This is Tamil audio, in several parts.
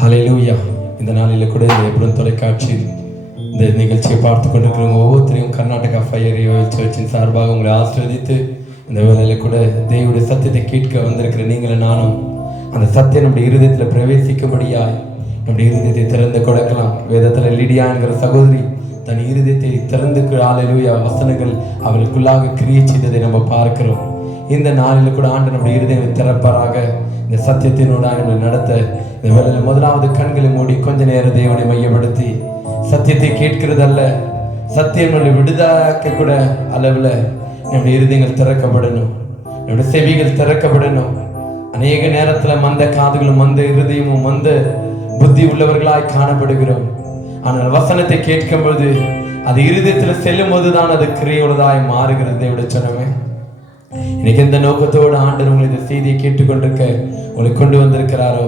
ஹல்லேலூயா. இந்த நாளில் கூட இந்த எப்படும் தொலைக்காட்சியில் இந்த நிகழ்ச்சியை பார்த்து கொண்டிருக்கிறவங்க ஒவ்வொருத்தரையும் கர்நாடகா ஃபயர் சர்ச்சின் சார்பாக உங்களை ஆசீர்வதித்து இந்த வேளையில் கூட தேவனுடைய சத்தியத்தை கேட்க வந்திருக்கிற நீங்களும் நானும் அந்த சத்தியம் நம்முடைய இருதயத்தில் பிரவேசிக்கும்படியாய் நம்முடைய இருதயத்தை திறந்து கொடுக்கலாம். வேதத்தில் லிடியா என்கிற சகோதரி தன் இருதயத்தை திறந்து ஹல்லேலூயா வசனங்கள் அவளுக்குள்ளாக கிரியை செய்ததை நம்ம பார்க்கிறோம். இந்த நாளில் கூட ஆண்டு நம்முடைய இருதயத்தை திறப்பாராக. இந்த சத்தியத்தினோட நம்மளை நடத்த இந்த வேளையில் முதலாவது கண்களை மூடி கொஞ்ச நேரம் தேவனை மையப்படுத்தி சத்தியத்தை கேட்கிறதல்ல, சத்தியம் நம்மளை விடுதலாக்க கூட அளவில் நம்முடைய இருதயங்கள் திறக்கப்படணும், நம்முடைய செவிகள் திறக்கப்படணும். அநேக நேரத்தில் மந்த காதுகளும் மந்த இருதயமும் மந்த புத்தி உள்ளவர்களாய் காணப்படுகிறோம். ஆனால் வசனத்தை கேட்கும் பொழுது அது இருதயத்தில் செல்லும் போதுதான் அது கிரியையுள்ளதாய் மாறுகிறது. விட சொன்னவன் இன்னைக்கு எந்த நோக்கத்தோடு ஆண்டவர் உங்களை இந்த செய்தியை கேட்டுக்கொண்டிருக்க உங்களை கொண்டு வந்திருக்கிறாரோ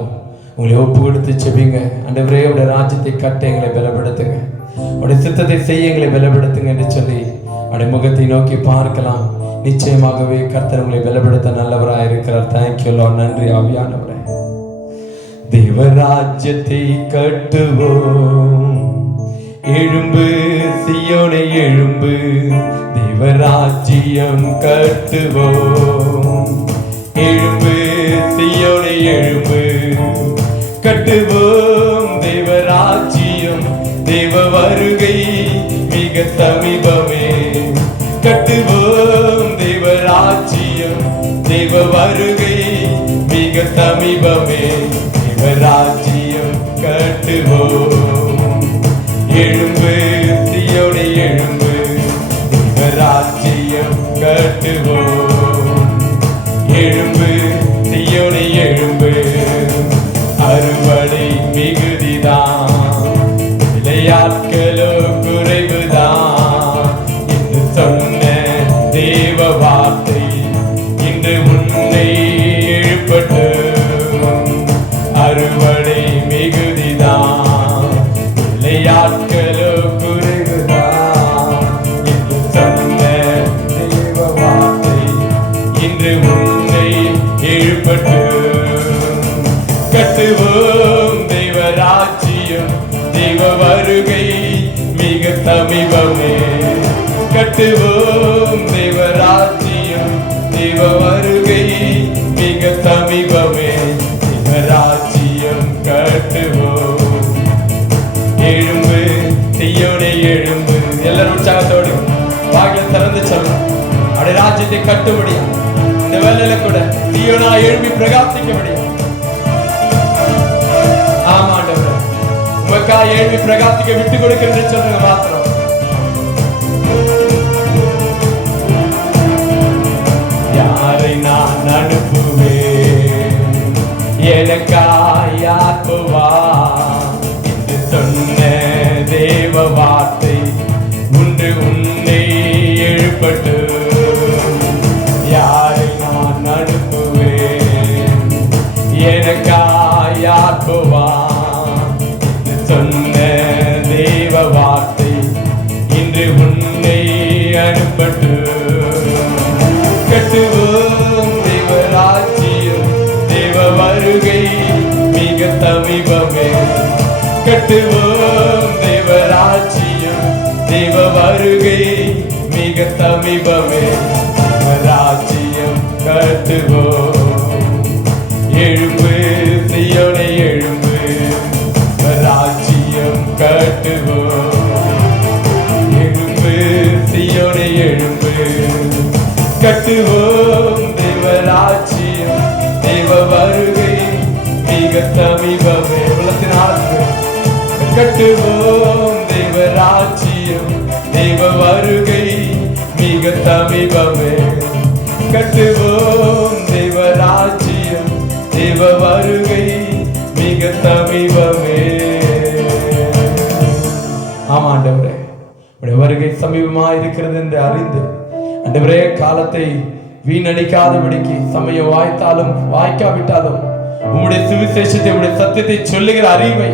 உங்களை ஒப்பு கொடுத்து செபிங்க. ஆண்டவரே உடைய ராஜ்யத்தை கட்ட எங்களை பலப்படுத்துங்க, உடைய சித்தத்தை செய்ய எங்களை பலப்படுத்துங்க என்று சொல்லி அவருடைய முகத்தை நோக்கி பார்க்கலாம். நிச்சயமாகவே கர்த்தர் உங்களை பலப்படுத்த நல்லவராக இருக்கிறார். Thank you Lord. நன்றி ஆவியானவரே. தேவராஜ்யத்தை கட்டுவோம், எழும்பு சீயோனை எழும்பு, தேவராஜ்யம் கட்டுவோம், எழும்பு சீயோனை எழும்பு, கட்டுவோம் தேவராஜ்யம், தேவ வருகை மிக சமீபமே, கட்டுவோம் தேவராஜ்யம், தேவ வருகை மிக சமீபமே, தேவராஜ்யம் கட்டுவோம், எழும்பு சீயோனை எழும்பு, தேவராஜ்யம் கட்டுவோம், எழும்பு சீயோனை எழும்பு, அறுவடை மிகுதிதான், விளையாட்களோ குறைவுதான் என்று சொன்ன தேவ வார்த்தை இன்று உன்னை எழுப்பட்டு, அறுவடை மிகுதிதான், விளையாட்களோ குறைவுதான் என்று சொன்ன தேவ வார்த்தை இன்று உன்னை எழுப்பட்டு, கட்டுவோம் தேவராஜ்யம், தேவ வருகை மிக சமீபமே, கட்டுவோம் தேவராஜ்யம், தேவ வருகை மிக சமீபமே, தேவராஜ்யம் கட்டுவோம், எழும்பு சீயோனே எழும்பு. எல்லாரும் உற்சாகத்தோடு வாயில திறந்து சொல்லலாம். அவருடைய ராஜ்யத்தை கட்டும்படியா இந்த வேலையில கூட சீயோனா எழும்பி பிரகாசிக்க முடியும். ஆமாண்டவரே, உமக்காக எழும்பி பிரகாசிக்க விட்டு கொடுக்கிறது சொல்லுங்க மாத்திரம். யாரை நான் அனுப்புவேன், எனக்காய் யார் போவார் என்று சொன்ன தேவ வார்த்தை உண்டு உன்னை எழுப்பட்டு, யாரை நான் அனுப்புவேன், எனக்காய் யார் போவார் என்று சொன்ன தேவ வார்த்தை இன்று உன்னை அனுப்பட்டு, கட்டுவோம் தேவராஜ்யம், தேவ வருகை மிக சமீபமே, கட்டுவோம் தேவராஜ்யம், தேவ வருகை மிக சமீபமே, தேவராஜ்யம் கட்டுவோம், எழும்பு சீயோனே எழும்பு, ராஜ்யம் கட்டுவோம், எழும்பு சீயோனே எழும்பு, கட்டுவோம் தேவராஜ்யம், தேவ வருகை மிக சமீபமே, கட்டுவோம் தேவராஜ்யம், தேவ வருகை மிக சமீபமே, கட்டுவோம் தேவராஜ்யம், தேவ வருகை மிக சமீபமே. ஆமா ஆண்டவரே, உடைய வருகை சமீபமா இருக்கிறது என்று அறிந்து ஆண்டவரே காலத்தை வீணடிக்காதபடிக்கு சமயம் வாய்த்தாலும் வாய்க்காவிட்டாலும் உம்முடைய சுவிசேஷத்தை உம்முடைய சத்தியத்தை சொல்லுகிற அறிவை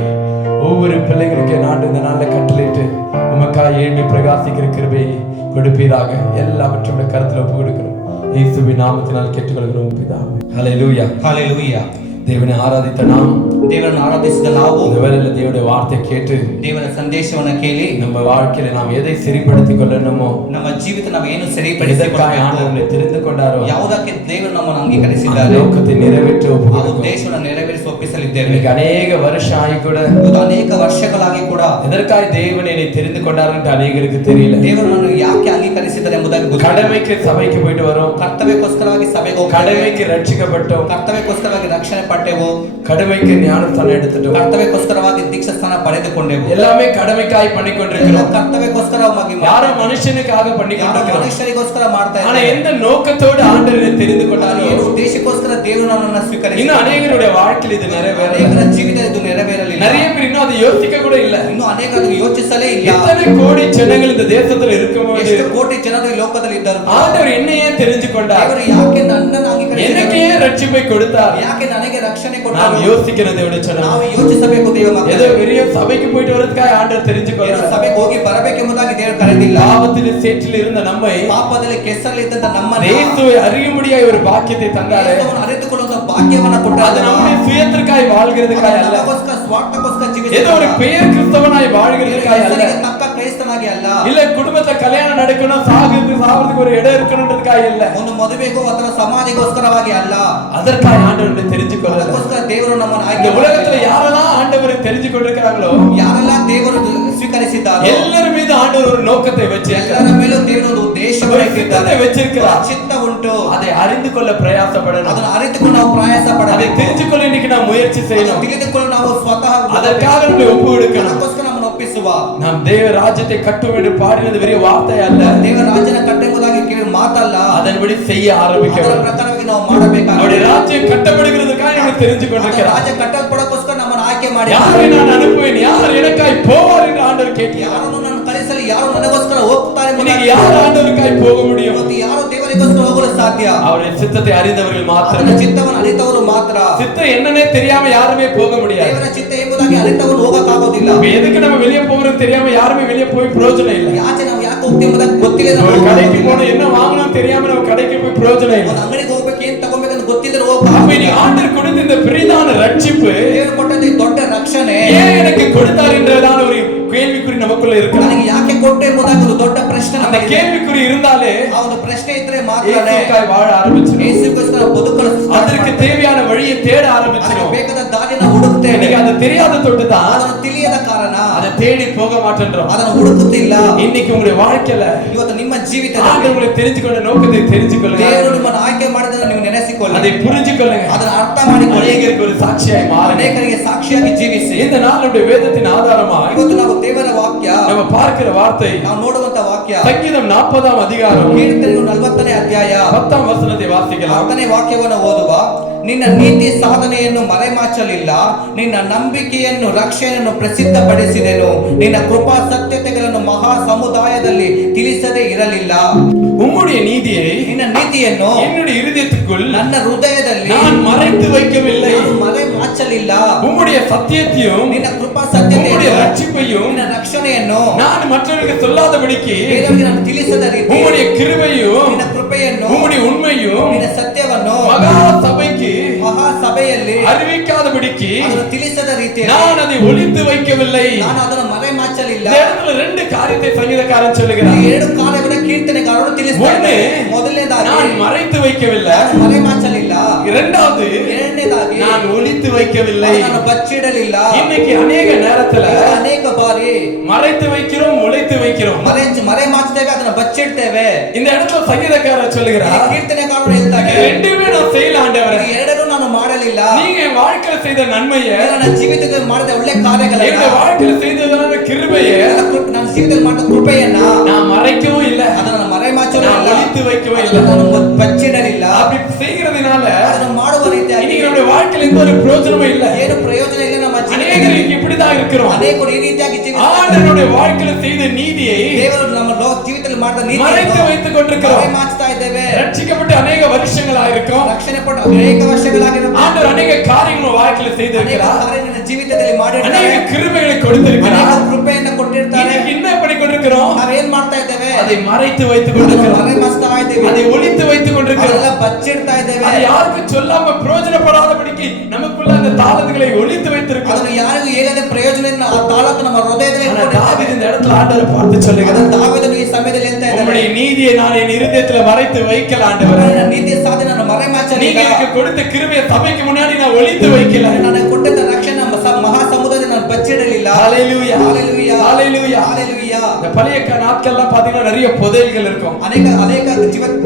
ஒவ்வொரு பிள்ளைகளுக்கு நாடு இந்த நாளில் கட்டளையிட்டு உமக்காய் எழும்பி பிரகாசிக்கிற கிருபையை கொடுப்பீராக. எல்லாவற்றையும் கருத்தில் ஒப்பு கொடுக்கிறோம். இயேசுவின் நாமத்தினால் கேட்டுக்கொள்கிறோம் பிதாவே. ஹல்லேலூயா. ஹalleluya. தேவனை ஆராதித்த நாம், ದೇವರನ್ನು ಆರಾಧಿಸಿದ ನಾವು, இந்த வேளையில தேவனுடைய வார்த்தை கேட்டு ದೇವರ ಸಂದೇಶವನ್ನು ಕೇಳಿ நம்ம வாழ்க்கையில நாம் எதை சரிப்படுத்திக் கொள்ளணுமோ, ನಮ್ಮ ಜೀವಿತ ನಾವು ಏನು எதற்காக ಸರಿಪಡಿಸಿಕೊಳ್ಳಬೇಕು, ஆண்டவரை தெரிந்து கொண்டாரோ ಯಾವುದಕ್ಕೆ ದೇವರು ನಮ್ಮನ್ನು அந்த ಅಂಗೀಕರಿಸಿದ್ದಾರೆ நோக்கத்தை நிறைவேற்ற ಆ ஒப்புக்கொடுக்கிறோம். ಉದ್ದೇಶವನ್ನು ನೆರವೇರಿಸಿ ಒಪ್ಪಿಸಲಿದ್ದೇವೆ. இன்னைக்கு அநேக வருஷம் ஆகி கூட ಇವತ್ತು ಅನೇಕ ವರ್ಷಗಳಾಗಿ ಕೂಡ எதற்காக தேவன் என்னை தெரிந்து கொண்டாருன்னு அநேகருக்கு தெரியல. ದೇವರು ನನ್ನನ್ನು ಯಾಕೆ ಅಂಗೀಕರಿಸಿದ್ದಾರೆ ಎಂಬುದಾಗಿ ಗೊತ್ತಿಲ್ಲ. கடமைக்கு சபைக்கு போயிட்டு வரோம், ಕರ್ತವ್ಯಕ್ಕೋಸ್ಕರವಾಗಿ ಸಭೆಗೆ ಹೋಗ್ತೇವೆ, கடமைக்கு ரட்சிக்கப்பட்டோம், ಕರ್ತವ್ಯಕ್ಕೋಸ್ಕರವಾಗಿ ರಕ್ಷಣೆ ಪಟ್ಟೆವು, கடமைக்கு ஞானஸ்தானம் எடுத்துட்டோம், ಕರ್ತವ್ಯಕ್ಕೋಸ್ಕರವಾಗಿ ದೀಕ್ಷಾ ಸ್ಥಾನ ಪಡೆದುಕೊಂಡೆವು. எல்லாமே கடமைக்காய் ಎಲ್ಲ பண்ணிக்கொண்டிருக்கிறோம். ಕರ್ತವ್ಯಕ್ಕೋಸ್ಕರವಾಗಿ யாரோ மனுஷனுக்காக ಯಾರೋ பண்ணிக்கொண்டிருக்கிறோம். ಮನುಷ್ಯರಿಗೋಸ್ಕರ ಮಾಡ್ತಾ ஆனா ಇದ್ದಾರೆ. எந்த நோக்கத்தோடு ஆண்டவரை தெரிந்து கொண்டாரோ, ಏನು ಉದ್ದೇಶಕ್ಕೋಸ್ಕರ ದೇವರು ನನ್ನನ್ನು இன்னும் ಸ್ವೀಕರಿಸಿದ್ದಾರೆ. அநேகருடைய வாழ்க்கையில் இது நிறைவேறல. ಅನೇಕರ ಜೀವಿತ ಇದು ನೆರವೇರಲಿಲ್ಲ. நிறைய பேர் இன்னும் அதை யோசிக்க கூட இல்ல. ಇನ್ನು ಅನೇಕರು ಯೋಚಿಸಲೇ ಇಲ್ಲ. எத்தனை கோடி ஜனங்கள் இந்த தேசத்துல இருக்கும்போது ಎಷ್ಟು ಕೋಟಿ ಜನರು ಈ ಲೋಕದಲ್ಲಿ ಇದ್ದರು. ஆண்டவர் என்னையே தெரிஞ்சு கொண்டார், ದೇವರು ಯಾಕೆ ನನ್ನನ್ನು ಅಂಗೀಕರಿಸಿದರು, எனக்கே ரட்சிப்பை கொடுத்தார். ಯಾಕೆ ನನಗೆ ರಕ್ಷಣೆ நாம் ಕೊಟ್ಟರು. யோசிக்கிறது எப்படி சொன்னா, ನಾವು ಯೋಚಿಸಬೇಕು ದೇವ ஏதோ ಮಕ್ಕಳೇ. பெரிய சபைக்கு போயிட்டு வரதுக்காக ஆண்டவர் தெரிஞ்சு ಏನೋ கொள்ளார். ಸಭೆಗೆ ಹೋಗಿ ಬರಬೇಕೆಂಬುದಾಗಿ ದೇವರು ಕರೆದಿಲ್ಲ. பாவத்தில் சேற்றில் இருந்த நம்மை ಪಾಪದಲ್ಲಿ ಕೆಸರಲ್ಲಿ ಇದ್ದಂತ ನಮ್ಮನ್ನು இயேசுவை அறியும்படியாய் ஒரு பாக்கியத்தை தந்தாரே, ಯೇಸುವನ್ನು ಅರಿತುಕೊಳ್ಳುವಂತ ಭಾಗ್ಯವನ್ನು அது ಕೊಟ್ಟರು. நம்முடைய சுயத்திற்காய் வாழ்கிறதுக்காய் அல்ல, ನಮಗೋಸ್ಕರ ಸ್ವಾರ್ಥಕ್ಕೋಸ್ಕರ ஏதோ ஒரு ಜೀವಿಸಿದ பெயர் கிறிஸ்தவனாய் வாழ்கிறதுக்காய் அல்ல, ಹೆಸರಿಗೆ ತಕ್ಕ ಕ್ರೈಸ್ತನಾಗಿ ಅಲ್ಲ, இல்ல குடும்பத்துல கல்யாணம் நடக்கணும், சாகிறதுக்கு ஒரு இடம் இருக்கணும்ன்றதுக்காய் இல்ல, ಒಂದು ಮದುವೆಗೋ ಅಥವಾ ಸಮಾಧಿಗೋಸ್ಕರವಾಗಿ ಅಲ್ಲ. அதற்காய் ஆண்டவரை தெரிஞ்சு கொள்ளார். ಅದಕ್ಕೋಸ್ಕರ ದೇವರು ನಮ್ಮನ್ನು இந்த ಆಯ್ಕೆ உலகத்துல ಮಾಡಿದ್ದಾರೆ. யாரெல்லாம் ஆண்டவரை தெரிஞ்சு கொண்டிருக்கிறாங்களோ ಯಾರೆಲ್ಲ ದೇವರು ಸ್ವೀಕರಿಸಿದ್ದಾರೋ எல்லார் மீது ஆண்டவர் ஒரு நோக்கத்தை வச்சிருக்கிறார், ಎಲ್ಲರ ಮೇಲೂ ದೇವರು ಒಂದು ಉದ್ದೇಶವನ್ನು ஒரு ಇಟ್ಟಿದ್ದಾನೆ. சித்தத்தை வச்சிருக்கிறார். ಚಿತ್ತ ಉಂಟು. அதை அறிந்து கொள்ள பிரயாசப்படணும், ಅದನ್ನು ಅರಿತುಕೊಂಡು ನಾವು ಪ್ರಯಾಸ அதை ಪಡಬೇಕು. தெரிஞ்சு கொள்ள இன்னைக்கு நாம் முயற்சி ಅದನ್ನು செய்யணும், ತಿಳಿದುಕೊಂಡು ನಾವು ಸ್ವತಃ அதற்காக நம்மை ஒப்பு கொடுக்கணும். ಅದಕ್ಕೋಸ್ಕರ ನಮ್ಮನ್ನು ಒಪ್ಪಿಸುವ. நாம் தேவ ராஜ்யத்தை கட்டும் என்று பாடினது வெறும் வார்த்தை அல்ல, ದೇವರ ರಾಜ್ಯನ ಕಟ್ಟೆಂಬುದಾಗಿ ಕೇಳಿ ಮಾತಲ್ಲ, அதன்படி செய்ய ஆரம்பிக்க ಅದರ வேண்டும். ಪ್ರಕಾರವಾಗಿ ನಾವು ಮಾಡಬೇಕಾಗಿದೆ. அவருடைய ராஜ்யம் கட்டப்படுகிறதுக்காக நம்ம தெரிஞ்சு ಅದರ கொண்டிருக்கிறார். ರಾಜ್ಯ ಕಟ್ಟಲ್ಪಡೋಕ್ಕೋಸ್ಕರ ನಮ್ಮನ್ನು ಆಯ್ಕೆ ಮಾಡಿ யாரை நான் அனுப்புவேன், யார் எனக்காய் போவார் என்று ஆண்டவர் கேட்கிறார். ಯಾರನ್ನು ನಾನು ಕಳಿಸಲಿ, ಯಾರು ನನಗೋಸ್ಕರ ಹೋಗ್ತಾರೆ இன்னைக்கு யார் ஆண்டவருக்காய் போக முடியும்? ಮತ್ತು ಯಾರು ದೇವರಿಗೋಸ್ಕರ ಹೋಗಲು ಸಾಧ್ಯ? அவருடைய சித்தத்தை அறிந்தவர்கள் மாத்திரம். ಅದರ ಚಿತ್ತವನ್ನು ಅರಿತವರು ಮಾತ್ರ. சித்தம் என்னன்னே தெரியாம யாருமே போக முடியாது. ದೇವರ ಚಿತ್ತ ಎಂಬುದಾಗಿ ಅರಿತವರು ಹೋಗಕ್ಕಾಗೋದಿಲ್ಲ. இப்ப எதுக்கு நம்ம வெளியே போகிறோம் தெரியாம யாருமே வெளியே போய் பிரயோஜனம் இல்லை. ಯಾಚೆ ನಾವು ಯಾಕೆ ಹೋಗ್ತೀವಿ ಎಂಬುದಾಗಿ ಗೊತ್ತಿಲ್ಲ. ஒரு கடைக்கு போனோம், என்ன வாங்கணும் தெரியாம நம்ம கடைக்கு போய் பிரயோஜனம் இல்லை. ಒಂದು ಅಂಗಡಿಗೆ ಹೋಗ್ಬೇಕು, ಏನ್ ತಗೋಬೇಕಂತ ಗೊತ್ತಿದ್ರೆ அப்ப ಹೋಗ್ಬೇಕು. நீ ஆண்டவர் கொடுத்த இந்த பெரிதான ரட்சிப்பு ದೇವರು ಕೊಟ್ಟಂತ ಈ ದೊಡ್ಡ ರಕ್ಷಣೆ ஏன் எனக்கு கொடுத்தார் என்றதான ஒரு கேள்விக்குறி நமக்குள்ள இருக்கு. ನನಗೆ ಯಾಕೆ ಕೊಟ್ಟೆ ಎಂಬುದಾಗಿ ಒಂದು ದೊಡ್ಡ ಪ್ರಶ್ನೆ அந்த ನಮಗೆ ಇದೆ. கேள்விக்குறி இருந்தாலே ಆ ಒಂದು ಪ್ರಶ್ನೆ ಇದ್ರೆ ಮಾತ್ರ இயேசுவுக்காய் வாழ ஆரம்பிச்சிடும். ಯೇಸುಗೋಸ್ಕರ ಬದುಕಲು அதற்கு தேவையான வழியை தேட ಅದಕ್ಕೆ ஆரம்பிச்சிடும். ಬೇಕಾದ ದಾರಿನ ಹುಡುಕ್ತೇವೆ. எனக்கு அது தெரியாத தொட்டுதான் ಅದನ್ನು ತಿಳಿಯದ ಕಾರಣ அதை தேடி போக மாட்டேன்றோம். ಅದನ್ನು ಹುಡುಕುತ್ತಿಲ್ಲ. இன்னைக்கு உங்களுடைய வாழ்க்கையில ಇವತ್ತು ನಿಮ್ಮ ಜೀವಿತದಲ್ಲಿ ஆண்டவர் உங்களை தெரிஞ்சுக்கொண்ட நோக்கத்தை தெரிஞ்சுக்கொள்ளுங்க, ದೇವರು ನಿಮ್ಮನ್ನು ಆಯ್ಕೆ ಮಾಡಿದ್ದನ್ನು ನೀವು ನೆನೆಸಿಕೊಳ್ಳಿ, அதை புரிஞ்சுக்கொள்ளுங்க, ಅದನ್ನು ಅರ್ಥ ಮಾಡಿಕೊಳ್ಳಿ, அநேகருக்கு ஒரு சாட்சியாய் மாறுங்க. ಅನೇಕರಿಗೆ ಸಾಕ್ಷಿಯಾಗಿ ಜೀವಿಸಿ. இந்த நாள் நம்முடைய வேதத்தின் ஆதாரமாய் ಇವತ್ತು ನಾವು ದೇವರ ವಾಕ್ಯ, நம்ம பார்க்கிற வார்த்தை ನಾವು ನೋಡುವಂತ ವಾಕ್ಯ சங்கீதம் 40ஆம் அதிகாரம் ಕೀರ್ತನೆಗಳು 40ನೇ ಅಧ್ಯಾಯ 10ஆம் ವಚನத்தை வாசிக்கலாம். 10ನೇ ವಾಕ್ಯವನ್ನು ಓದುವ. ನಿನ್ನ ನೀತಿ ಸಾಧನೆಯನ್ನು ಮರೆಮಾಚಲಿಲ್ಲ, ನಿನ್ನ ನಂಬಿಕೆಯನ್ನು ರಕ್ಷಣೆಯನ್ನು ಪ್ರಸಿದ್ಧಪಡಿಸಿದೆನು, ನಿನ್ನ ಕೃಪಾ ಸತ್ಯತೆಗಳನ್ನು ಮಹಾ ಸಮುದಾಯದಲ್ಲಿ ತಿಳಿಸದೇ ಇರಲಿಲ್ಲ. உம்முடைய நீதியை ನಿನ್ನ ನೀತಿಯನ್ನು என்னுடைய இருதயத்துக்குள் ನನ್ನ ಹೃದಯದಲ್ಲಿ நான் மறைத்து வைக்கவில்லை, ನಾನು ಮರೆಮಾಚಲಿಲ್ಲ. உம்முடைய சத்தியத்தையும் ನಿನ್ನ ಕೃಪಾ உம்முடைய ಸತ್ಯತೆಯನ್ನು, ரட்சிப்பையும் ನಿನ್ನ ರಕ್ಷಣೆಯನ್ನು நான் மற்றவர்களுக்கு சொல்லாதபடிக்கு ಬೇರೆಯವರಿಗೆ ನಾನು ತಿಳಿಸದ ರೀತಿ, உம்முடைய கிருபையும் ನಿನ್ನ ಕೃಪೆಯನ್ನು, உம்முடைய உண்மையும் ನಿನ್ನ ಸತ್ಯವನ್ನು மகா சபைக்கு ಮಹಾಸಭೆಯಲ್ಲಿ அறிவிக்காதபடிக்கு ಅದನ್ನು ತಿಳಿಸದ ರೀತಿಯಲ್ಲಿ நான் அதை ஒளித்து வைக்கவில்லை. ನಾನು ಅದನ್ನು ಮರೆಮಾಚಲಿಲ್ಲ. இந்த இடத்துல ரெண்டு காரியத்தை சங்கீதக்காரன் சொல்லுகிறார். ಈ ಎರಡು ಕಾರ್ಯಗಳ ಕೀರ್ತನೆಗಾರರು ತಿಳಿಸ್ತಾರೆ. ಮೊದಲನೇದಾಗಿ நான் மறைத்து வைக்கவில்லை, ನಾನು ಮರೆಮಾಚಲಿಲ್ಲ. இரண்டாவது ಎರಡನೇದಾಗಿ நான் ஒளித்து வைக்கவில்லை. ನಾನು ಬಚ್ಚಿಡಲಿಲ್ಲ. இன்னைக்கு அநேக நேரத்துல ಅನೇಕ ಬಾರಿ மறைத்து வைக்கிறோம், ஒளித்து வைக்கிறோம். ಮರೆಮಾಚ್ತೇವೆ, ಅದನ್ನು ಬಚ್ಚಿಡ್ತೇವೆ. இந்த இடத்துல சங்கீதக்காரர் சொல்லுகிறார், ಕೀರ್ತನೆಗಾರರು ಹೇಳ್ತಾರೆ, ரெண்டுமே நான் செய்யல ஆண்டவரே, ಈ ಎರಡನ್ನೂ ನಾನು ಮಾಡಲಿಲ್ಲ. நீங்க என் வாழ்க்கையில செய்த நன்மையை, ನನ್ನ ಜೀವಿತದಲ್ಲಿ ಮಾಡಿದ ಒಳ್ಳೆ ಕಾರ್ಯಗಳನ್ನ, எங்க வாழ்க்கையில செய்ததான கிருபையை ನನ್ನ ಜೀವಿತದಲ್ಲಿ ಮಾಡಿದ ಕೃಪೆಯನ್ನ நான் மறைக்கவும் இல்ல, ಅದನ್ನು ಮರೆಮಾಚಲೂ நான் ಇಲ್ಲ, ஒளித்து வைக்கவும் இல்ல. ಅದನ್ನು ನಾನು ಬಚ್ಚಿಡಲಿಲ್ಲ. அப்படி செய்கிறதுனால ಅದನ್ನು ಮಾಡುವ ರೀತಿಯಾಗಿ இன்னைக்கு நம்முடைய வாழ்க்கையில எந்த ஒரு பிரயோஜனமும் இல்ல. ಏನು ಪ್ರಯೋಜನ ಇಲ್ಲ. ನಮ್ಮ ಜೀವಿತದಲ್ಲಿ அநேகருக்கு இப்படிதான் இருக்கிறோம். ಅನೇಕರು ಈ ರೀತಿಯಾಗಿ ಜೀವಿಸ್ತಾರೆ. ஆண்டவருடைய வாழ்க்கையில செய்த நீதியை ದೇವರು ನಮ್ಮ ಜೀವಿತದಲ್ಲಿ ಮಾಡಿದ மறைத்து ನೀತಿಯನ್ನು வைத்துக் கொண்டிருக்கிறோம். ಮರೆಮಾಚ್ತಾ ಇದ್ದೇವೆ. ரட்சிக்கப்பட்டு அநேக வருஷங்களாயிருக்கும். ರಕ್ಷಣೆ ಪಟ್ಟು ಅನೇಕ ವರ್ಷಗಳಾಗಿರುತ್ತೆ. ஆண்டவர் அநேக காரியங்கள் வாழ்க்கையில ಅನೇಕ செய்திருக்கிறார், ಕಾರ್ಯ ನಿನ್ನ ಜೀವಿತದಲ್ಲಿ ಮಾಡಿರ್ತಾರೆ. அநேக கிருபைகளை கொடுத்திருக்கிறார். ಅನೇಕ ಕೃಪೆಯನ್ನು ಕೊಟ್ಟಿರ್ತಾರೆ. இன்னைக்கு என்ன பண்ணி கொண்டிருக்கிறோம்? ನಾವೇನ್ ಮಾಡ್ತಾ ಇದ್ದೇವೆ? அதை மறைத்து வைத்துக் ಅದನ್ನು கொண்டிருக்கிறோம். ಮರೆಮಾಚ್ತಾ ಇದ್ದೇವೆ, அதை ஒளித்து வைத்துக் கொண்டிருக்கிறோம். ಅದೆಲ್ಲ ಬಚ್ಚಿಡ್ತಾ ಇದ್ದೇವೆ. அதை யாருக்கும் சொல்லாம பிரயோஜனப்படாதபடிக்கு நமக்குள்ள அந்த தாளந்துகளை ஒளித்து வைத்திருக்கிறோம். ಅದನ್ನು ಯಾರಿಗೂ ಹೇಳದೆ ಪ್ರಯೋಜನ ಇಲ್ಲ. ಆ ತಾಳತ್ತು ನಮ್ಮ ಹೃದಯದಲ್ಲಿ ஆனா ಇಟ್ಕೊಂಡಿದ್ದೇವೆ. தாவீது இந்த இடத்துல ஆண்டவரை பார்த்து சொல்லுகிறார், ಅದನ್ನು ದಾವೀದನು ಈ ಸಮಯದಲ್ಲಿ ಹೇಳ್ತಾ ಇದ್ದಾನೆ, உம்முடைய நீதியை நான் என் இருதயத்துல மறைத்து வைக்கல ஆண்டவரೇ. ನನ್ನ ನೀತಿಯ ಸಾಧನೆ ನಾನು ಮರೆಮಾಚಲಿಲ್ಲ. நீங்க எனக்கு கொடுத்த கிருபையை சபைக்கு முன்னாடி நான் ஒளித்து வைக்கல. ನನಗೆ ಕೊಟ್ಟಂತ ರಕ್ಷಣೆ ಮಹಾ ಸಮುದಾಯ ನಾನು ಬಚ್ಚಿಡಲಿಲ್ಲ. ஹalleluya, ஹalleluya, ஹalleluya, ஹalleluya. இந்த பழைய நாட்கள்லாம் பாத்தீங்கன்னா நிறைய புதையல்கள் இருக்கும். ಅನೇಕ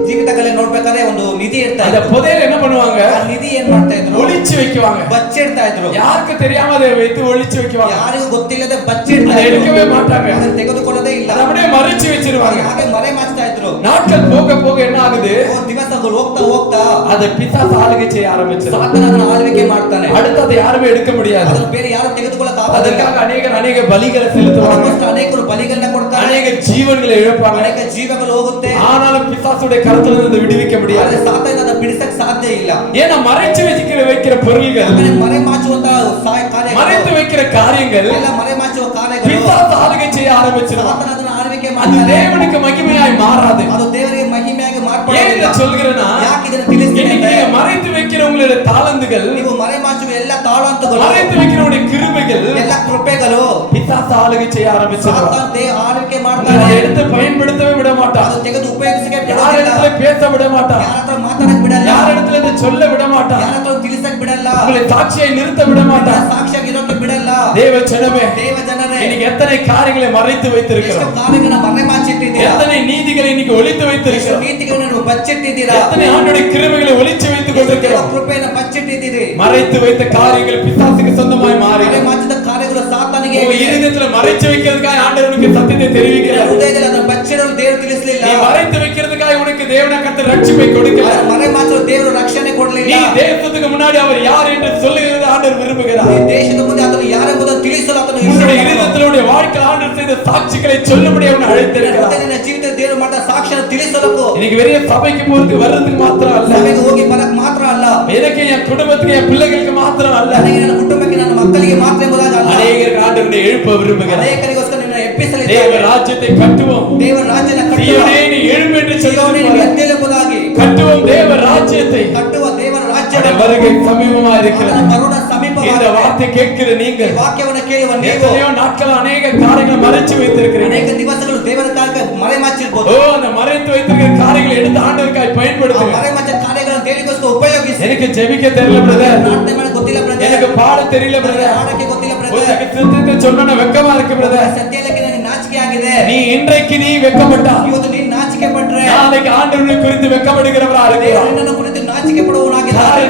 ಜೀವಿತಗಳಲ್ಲಿ ನೋಡ್ಬೇಕಾದ್ರೆ ಒಂದು ನಿಧಿ ಇರ್ತಾ அந்த ಇತ್ತು. புதையல் என்ன பண்ணுவாங்க, ಆ ನಿಧಿ ಏನ್ ಮಾಡ್ತಾ ಇದ್ರು, ஒளிச்சு வைக்குவாங்க. ಬಚ್ಚಿಡ್ತಾ ಇದ್ರು. யாருக்கு தெரியாம அதை வைத்து ஒளிச்சு வைக்குவாங்க. ಯಾರಿಗೂ ಗೊತ್ತಿಲ್ಲದೆ ಬಚ್ಚಿಡ್ತಾ அதை ಇದ್ರು. எடுக்கவே மாட்டாங்க, ಅದನ್ನು ತೆಗೆದುಕೊಳ್ಳೋದೇ ಇಲ್ಲ. அதை அப்படியே மறைச்சு வச்சிருவாங்க. ಹಾಗೆ ಮರೆಮಾಚ್ತಾ ಇದ್ರು. நாட்கள் போக போக என்ன ஆகுது, ದಿವಸಗಳು ಹೋಗ್ತಾ ಹೋಗ್ತಾ அதை பிசாசு ஆளுகை செய்ய ஆரம்பிச்சு. ಸಾತಾನ ಅದನ್ನು ಆಳ್ವಿಕೆ ಮಾಡ್ತಾನೆ. அடுத்து அதை யாருமே எடுக்க முடியாது. ಅದನ್ನು ಬೇರೆ ಯಾರು ತೆಗೆದುಕೊಳ್ಳಕ್ ಆಗೋದಿಲ್ಲ. அதற்காக அநேக பலிகளை செலுத்துவாங்க, ಅದಕ್ಕೋಸ್ಕರ ಅನೇಕರು ಬಲಿಗಳನ್ನ ಕೊಡ್ತಾರೆ, அநேக ஜீவன்களை இழப்பாங்க. ಅನೇಕ ಜೀವಗಳು ಹೋಗುತ್ತೆ. ஆனாலும் பிசாசுடைய கருத்துல இருந்து விடுவிக்க முடியாது. ಆದ್ರೆ ಸಾತಾನ ಅದನ್ನ ಬಿಡಿಸಕ್ ಸಾಧ್ಯ ಇಲ್ಲ. ஏன்னா மறைச்சு வைக்கிற பொருள்கள், ಯಾಕಂದ್ರೆ ಮರೆಮಾಚುವಂತ ಕಾರ್ಯಗಳು, மறைத்து வைக்கிற காரியங்கள் ಎಲ್ಲ ಮರೆಮಾಚುವ ಕಾರ್ಯಗಳು பிசாசு ஆளுகை செய்ய ஆரம்பிச்சிடும். ಸಾತಾನ ಅದನ್ನ ಆಳ್ವಿಕೆ அது ಮಾಡ್ತಾನೆ. தேவனுக்கு மகிமையாய் மாறாது. ಅದು ದೇವರಿಗೆ ಮಹಿಮೆಯಾಗಿ ஏன் ಮಾರ್ಪಡೋದಿಲ್ಲ. இதை சொல்கிறேன்னா, ಯಾಕೆ ಇದನ್ನ ತಿಳಿಸ್ತೀನಿ இன்னைக்கு ಅಂದ್ರೆ, நீங்க மறைத்து வைக்கிற உங்களுடைய தாளந்துகள், ನೀವು ಮರೆಮಾಚುವ ಎಲ್ಲ ತಾಳಂತುಗಳು, மறைத்து வைக்கிற உங்களுடைய கிருபைகள் ಎಲ್ಲ ಕೃಪೆಗಳು பிசாசு ஆளுகை செய்ய ஆரம்பிச்சிடும். ಸಾತಾನ ಆಳ್ವಿಕೆ அதை ಮಾಡ್ತಾನೆ. எடுத்து பயன்படுத்தவே விட மாட்டான். ಅದು ತೆಗೆದು ಉಪಯೋಗಿಸಕ್ಕೆ யார் ಬಿಡೋದಿಲ್ಲ. இடத்துல பேச விட மாட்டான். ಯಾರ ಹತ್ರ ಮಾತಾಡಕ್ ಬಿಡಲ್ಲ. யார் இடத்துல இதை சொல்ல விட மாட்டான். ಯಾರ ಹತ್ರ ತಿಳಿಸಕ್ ಬಿಡಲ್ಲ. உங்களை சாட்சியை நிறுத்த விட மாட்டான். ಸಾಕ್ಷಿಯಾಗಿ ಇರೋಕೆ ಬಿಡಲ್ಲ. தேவ ஜனமே, ದೇವ ಜನರೇ, இன்னைக்கு எத்தனை காரியங்களை மறைத்து ಎಷ್ಟು வைத்திருக்கிறோம், ಕಾರ್ಯಗಳನ್ನ ಮರೆಮಾಚಿಟ್ಟಿದ್ದೀರಾ, எத்தனை நீதிகளை இன்னைக்கு ஒளித்து ಎಷ್ಟು வைத்திருக்கிறோம், ನೀತಿಗಳನ್ನ ನೀವು ಬಚ್ಚಿಟ್ಟಿದ್ದೀರಾ, எத்தனை ஆண்டுடைய கிருபைகளை ஒளிச்சு வைத்துக் ದೇವ கொண்டிருக்கிறோம். ಕೃಪೆಯನ್ನ ಬಚ್ಚಿಟ್ಟಿದ್ದೀರಿ. மறைத்து வைத்த காரியங்கள் பிசாசுக்கு சொந்தமாய் மாறி ಮರೆಮಾಚಿದ ಕಾರ್ಯಗಳು ಸಾತಾನಿಗೆ உங்க இருதயத்துல மறைச்சு வைக்கிறதுக்காக ஆண்டவனுக்கு சத்தியத்தை தெரிவிக்கிறார். ಹೃದಯದಲ್ಲಿ ಅದನ್ನು ಬಚ್ಚಿಡಲು ದೇವರು ತಿಳಿಸಲಿಲ್ಲ. நீ மறைத்து வைக்கிறதுக்காக உனக்கு தேவன கர்த்தர் ரட்சிப்பை கொடுக்கல. ಮರೆಮಾಚಲು ದೇವರು ರಕ್ಷಣೆ ಕೊಡಲಿಲ್ಲ. நீ தேசத்துக்கு முன்னாடி அவர் யார் என்று சொல்லுகிறது ஆண்டவர் விரும்புகிறார். ಈ ದೇಶದ ಮುಂದೆ ಅದನ್ನು ಯಾರೆಂಬುದನ್ನು ತಿಳಿಸಲು ಅದನ್ನು உன்னுடைய இருதயத்தினுடைய வாழ்க்கையில் ஆண்டவர் செய்த சாட்சிகளை சொல்லும்படி அவனை அழைத்திருக்கிறார். ನಿನ್ನ ಜೀವಿತ ದೇವರು ಮಾಡಿದ ಸಾಕ್ಷಿಯನ್ನು ತಿಳಿಸಲಕ್ಕೂ, இன்னைக்கு வெறும் சபைக்கு போறதுக்கு வர்றதுக்கு மாத்திரம் அல்ல, ಸಭೆಗೆ ಹೋಗಿ ಬರಕ್ ಮಾತ್ರ ಅಲ್ಲ, எனக்கு என் குடும்பத்துக்கு என் பிள்ளைகளுக்கு மாத்திரம் அல்ல, ನನಗೆ ನನ್ನ ಕುಟುಂಬಕ್ಕೆ ನನ್ನ ಮಕ್ಕಳಿಗೆ ಮಾತ್ರ ಎಂಬುದಾಗಿ ಅಲ್ಲ, அநேகருக்கு ஆண்டவருடைய எழுப்ப விரும்புகிறார். ಅನೇಕರಿಗೋಸ್ಕರ ನಿನ್ನ ಎಬ್ಬಿಸಲಿದ್ದಾನೆ. தேவ ராஜ்யத்தை கட்டுவோம், ದೇವರ ರಾಜ್ಯನ சீயோனே நீ எழும்பு என்று ಸೀಯೋನೇ சொல்லுகிறார். ಎದ್ದೇಳುವುದಾಗಿ கட்டுவோம் தேவ ராஜ்யத்தை. ಕಟ್ಟುವ ದೇವರ ರಾಜ್ಯ அவருடைய வருகை சமீபமா இருக்கிறது. ಬರೋಣ இந்த ಸಮೀಪವಾಗಿದೆ. வார்த்தை கேட்கிற நீங்கள் ಈ ವಾಕ್ಯವನ್ನು ಕೇಳುವ ನೀವು எத்தனையோ நாட்கள் அநேக காரியங்களை மறைச்சு வைத்திருக்கிறீங்க. ಅನೇಕ ದಿವಸಗಳು ದೇವರ ಕಾರ್ಯ ಮರೆಮಾಚಿರ್ಬೋದು. ஓ, அந்த மறைத்து வைத்திருக்கிற காரியங்களை எடுத்து ஆண்டவருக்காய் ಆ பயன்படுத்துங்க. ಮರೆಮಾಚ ಕಾರ್ಯಗಳನ್ನು ದೇವರಿಗೋಸ್ಕರ ಉಪಯೋಗಿಸಿ. எனக்கு ஜெபிக்க தெரியல பிரதர், ಪ್ರಾರ್ಥನೆ ಮಾಡಕ್ ಗೊತ್ತಿಲ್ಲ ಬ್ರದರ್, எனக்கு பாட தெரியல பிரதர், ಹಾಡಕ್ಕೆ ಗೊತ್ತಿಲ್ಲ ಬ್ರದರ್, உங்களுக்கு திருத்தத்தை சொன்னா வெக்கமா இருக்கு பிரதர். ಸತ್ಯ ಹೇಳಕ್ಕೆ ನನಗೆ ನಾಚಿಕೆ ಆಗಿದೆ. நீ இன்றைக்கு நீ வெக்கப்பட்டா, ಇವತ್ತು ನೀನು ನಾಚಿಕೆ ಪಟ್ರೆ நாளைக்கு ஆண்டவரை குறித்து வெக்கப்படுகிறவரா ದೇವರು இருக்கிறார். ನಿನ್ನನ್ನು ಕುರಿತು ನಾಚಿಕೆ ಪಡುವವನಾಗಿದ್ದಾನೆ.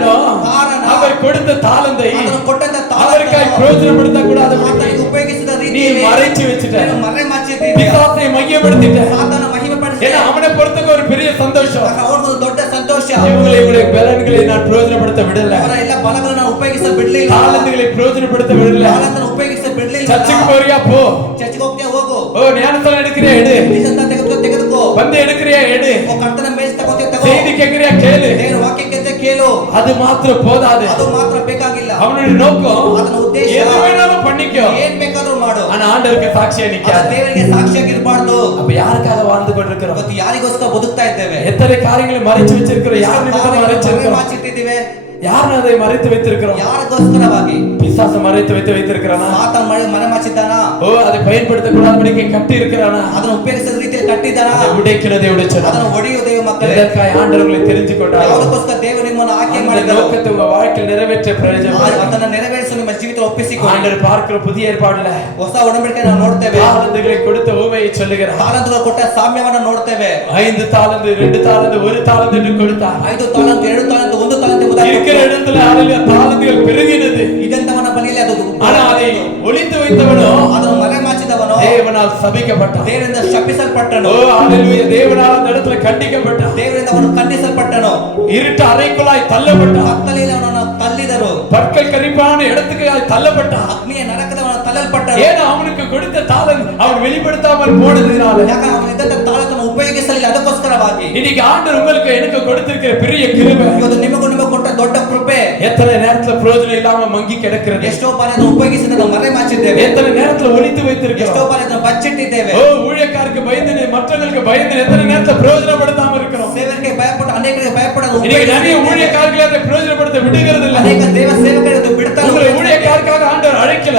ಕಾರಣ அவர் கொடுத்த தாளந்தை ಅದನ್ನು ಕೊಟ್ಟಂತ அவருக்காய் பிரயோஜனப்படுத்த கூடாது. ಆತನಿಗೆ ಉಪಯೋಗಿಸಿದ நீ ರೀತಿಯಲ್ಲಿ மறைச்சு வச்சுட்ட, ನೀನು ಮರೆಮಾಚಿದ್ದೀಯ. பிசாசை மையப்படுத்திட்ட. ಆತನ ಮಹಿಮೆ ಪಡಿಸಿ. ஏன்னா அவனை பொறுத்தவரை ஒரு பெரிய சந்தோஷம், ಅವನಿಗೆ ಒಂದು ದೊಡ್ಡ ಸಂತೋಷ. இவங்களுடைய பலன்களை நான் பிரயோஜனப்படுத்த விடல, ಅವರ ಎಲ್ಲ ಬಲಗಳನ್ನು ಉಪಯೋಗಿಸ ಬಿಡ್ಲಿಲ್ಲ. தாளந்துகளை பிரயோஜனப்படுத்த விடல. ತಾಳಂತನ್ನು ಉಪಯೋಗಿಸ ಬಿಡ್ಲಿಲ್ಲ. சர்ச்சுக்கு போறியா போ, ಚರ್ಚಿಗೆ ಹೋಗ್ತೀಯ ಹೋಗು, ஓ ஞானஸ்தானம் எடுக்கிறியா எடு, ಟೀಚರ್ನ ತೆಗೆದುಕೋ, வந்து எடுக்கிறியா எடு, ಓ ಕರ್ತನ ಮೇಜ್ ತಗೋತೀಯ ತಗೋ, செய்தி கேட்கிறியா கேளு. ದೇವರ ವಾಕ್ಯಕ್ಕೆ ಕೇಳು. அது மாத்திரம் போதாது, ಅದು ಮಾತ್ರ ಬೇಕಾಗಿಲ್ಲ. அவனுடைய நோக்கம் ಅದನ್ನ ಉದ್ದೇಶ எது வேணாலும் பண்ணிக்கோ, ಏನ್ ಬೇಕಾದ್ರೂ ಮಾಡು, ஆனா ஆண்டவருக்கு சாட்சியா ಅದು நிக்காது. ದೇವರಿಗೆ ಸಾಕ್ಷಿಯಾಗಿರಬಾರ್ದು. அப்ப யாருக்காக வாழ்ந்து கொண்டிருக்கிறோம்? ಇವತ್ತು ಯಾರಿಗೋಸ್ಕರ ಬದುಕ್ತಾ ಇದ್ದೇವೆ? எத்தனை காரியங்களை மறைச்சு வச்சிருக்கிறோம், யார் நிமித்தம் மறைச்சிருக்கிறோம், ಮಾಚಿಟ್ಟಿದ್ದೇವೆ, யார் அதை மறைத்து வைத்திருக்கிறோம்? ಯಾರಿಗೋಸ್ಕರವಾಗಿ? பிசாசு மறைத்து வைத்திருக்கிறானா? ಆತನ ಮನೆ ಮಾಚಿದ್ದಾನಾ? ஓ, அதை பயன்படுத்த கூடாதபடிக்கு கட்டி இருக்கிறானா? ಅದನ್ನು ಉಪಯೋಗಿಸಿದ ರೀತಿಯಲ್ಲಿ ಕಟ್ಟಿದ್ದಾನಾ? அதை உடைக்கிறது உடைச்சனா? ಅದನ್ನು ಒಡೆಯುವ ದೇವ ಮಕ್ಕಳೇ, எதற்காய் ஆண்டவர்களை தெரிஞ்சுக்கொண்டார்? ಯಾವುದಕ್ಕೋಸ್ಕರ ದೇವರು ನಿಮ್ಮನ್ನು ಆಯ್ಕೆ அந்த ಮಾಡಿದರು? நோக்கத்தை உங்க வாழ்க்கையில் நிறைவேற்ற பிரயோஜனம். ಅದನ್ನು ನೆರವೇರಿಸಲು ನಿಮ್ಮ ಜೀವಿತ ಒಪ್ಪಿಸಿಕೊಂಡು ஆண்டவர் பார்க்கிற புதிய ஏற்பாடுல ಹೊಸ ಒಡಂಬಡಿಕೆ ನಾವು ನೋಡ್ತೇವೆ. தாளந்துகளை கொடுத்த ஊமையை சொல்லுகிறார். ತಾಲಂತುಗಳು ಕೊಟ್ಟ ಸಾಮ್ಯವನ್ನು ನೋಡ್ತೇವೆ. 5 தாளந்து 2 தாளந்து 1 தாளந்து என்று கொடுத்தார். 5 ತಾಲಂತು 2 ತಾಲಂತು 1 ತಾಲಂತು ಎಂಬುದಾಗಿ இருக்கிற இடத்துல அதில் தாளந்துகள் பெருகினது. ಇದಂತವನ ಬಲಿಯಲ್ಲಿ ಅದು ஆனா அதை ஒளித்து வைத்தவனோ ಅದನ್ನು ಮರೆಮಾಚಿದವನು தேவனால் சபிக்கப்பட்டான். ದೇವರಿಂದ ಶಪಿಸಲ್ಪಟ್ಟನು. ஓ ஹalleluya, தேவனால் அந்த இடத்துல கண்டிக்கப்பட்டான். ದೇವರಿಂದ ಅವನು ಖಂಡಿಸಲ್ಪಟ್ಟನು. இருட்டு அறைக்குள்ளாய் தள்ளப்பட்டான். ಕತ್ತಲೆಯಲ್ಲಿ ಅವನನ್ನು ತಳ್ಳಿದರು. பற்கள் கரிப்பான இடத்துக்கு தள்ளப்பட்டான். ಅಗ್ನಿಯ ನರಕದವನು ತಳ್ಳಲ್ಪಟ್ಟನು. ஏன்னா அவனுக்கு கொடுத்த தாளந்து அவன் வெளிப்படுத்தாமல் போனதுனால. ಯಾಕಂದ್ರೆ ಅವನು ಇದ್ದಂತ ತಾಳತನ್ನು ಉಪಯೋಗಿಸಲಿಲ್ಲ, ಅದಕ್ಕೋಸ್ಕರವಾಗಿ. இன்னைக்கு ஆண்டவர் உங்களுக்கு எனக்கு கொடுத்திருக்கிற பெரிய கிருபை. ಇವತ್ತು ನಿಮಗೂ ಕೊಟ್ಟ ದೊಡ್ಡ ಕೃಪೆ. எத்தனை நேரத்துல பிரயோஜனம் இல்லாம மங்கி கிடக்கிறது. ಎಷ್ಟೋ ಬಾರಿ ಅದನ್ನು ಉಪಯೋಗಿಸಿದ ಮರೆಮಾಚಿದ್ದೇವೆ. எத்தனை நேரத்துல ஒளித்து வைத்திருக்கிறோம். ಎಷ್ಟೋ ಬಾರಿ ಅದನ್ನು ಬಚ್ಚಿಟ್ಟಿದ್ದೇವೆ. ஓ ஊழியக்காரருக்கு பயந்து மற்றவங்களுக்கு பயந்து எத்தனை நேரத்துல பிரயோஜனப்படுத்தாம இருக்கிறோம். ಸೇವಕರಿಗೆ ಭಯಪಟ್ಟು ಅನೇಕರಿಗೆ ಭಯಪಡೋದು இன்னைக்கு நிறைய ஊழியக்காரர்களை அதை பிரயோஜனப்படுத்த விடுகிறது இல்ல. ಅನೇಕ ದೇವ ಸೇವಕರಿಗೆ ಬಿಡ್ತಾರೆ. உங்களை ஊழியக்காரருக்காக ஆண்டவர் அழைக்கல.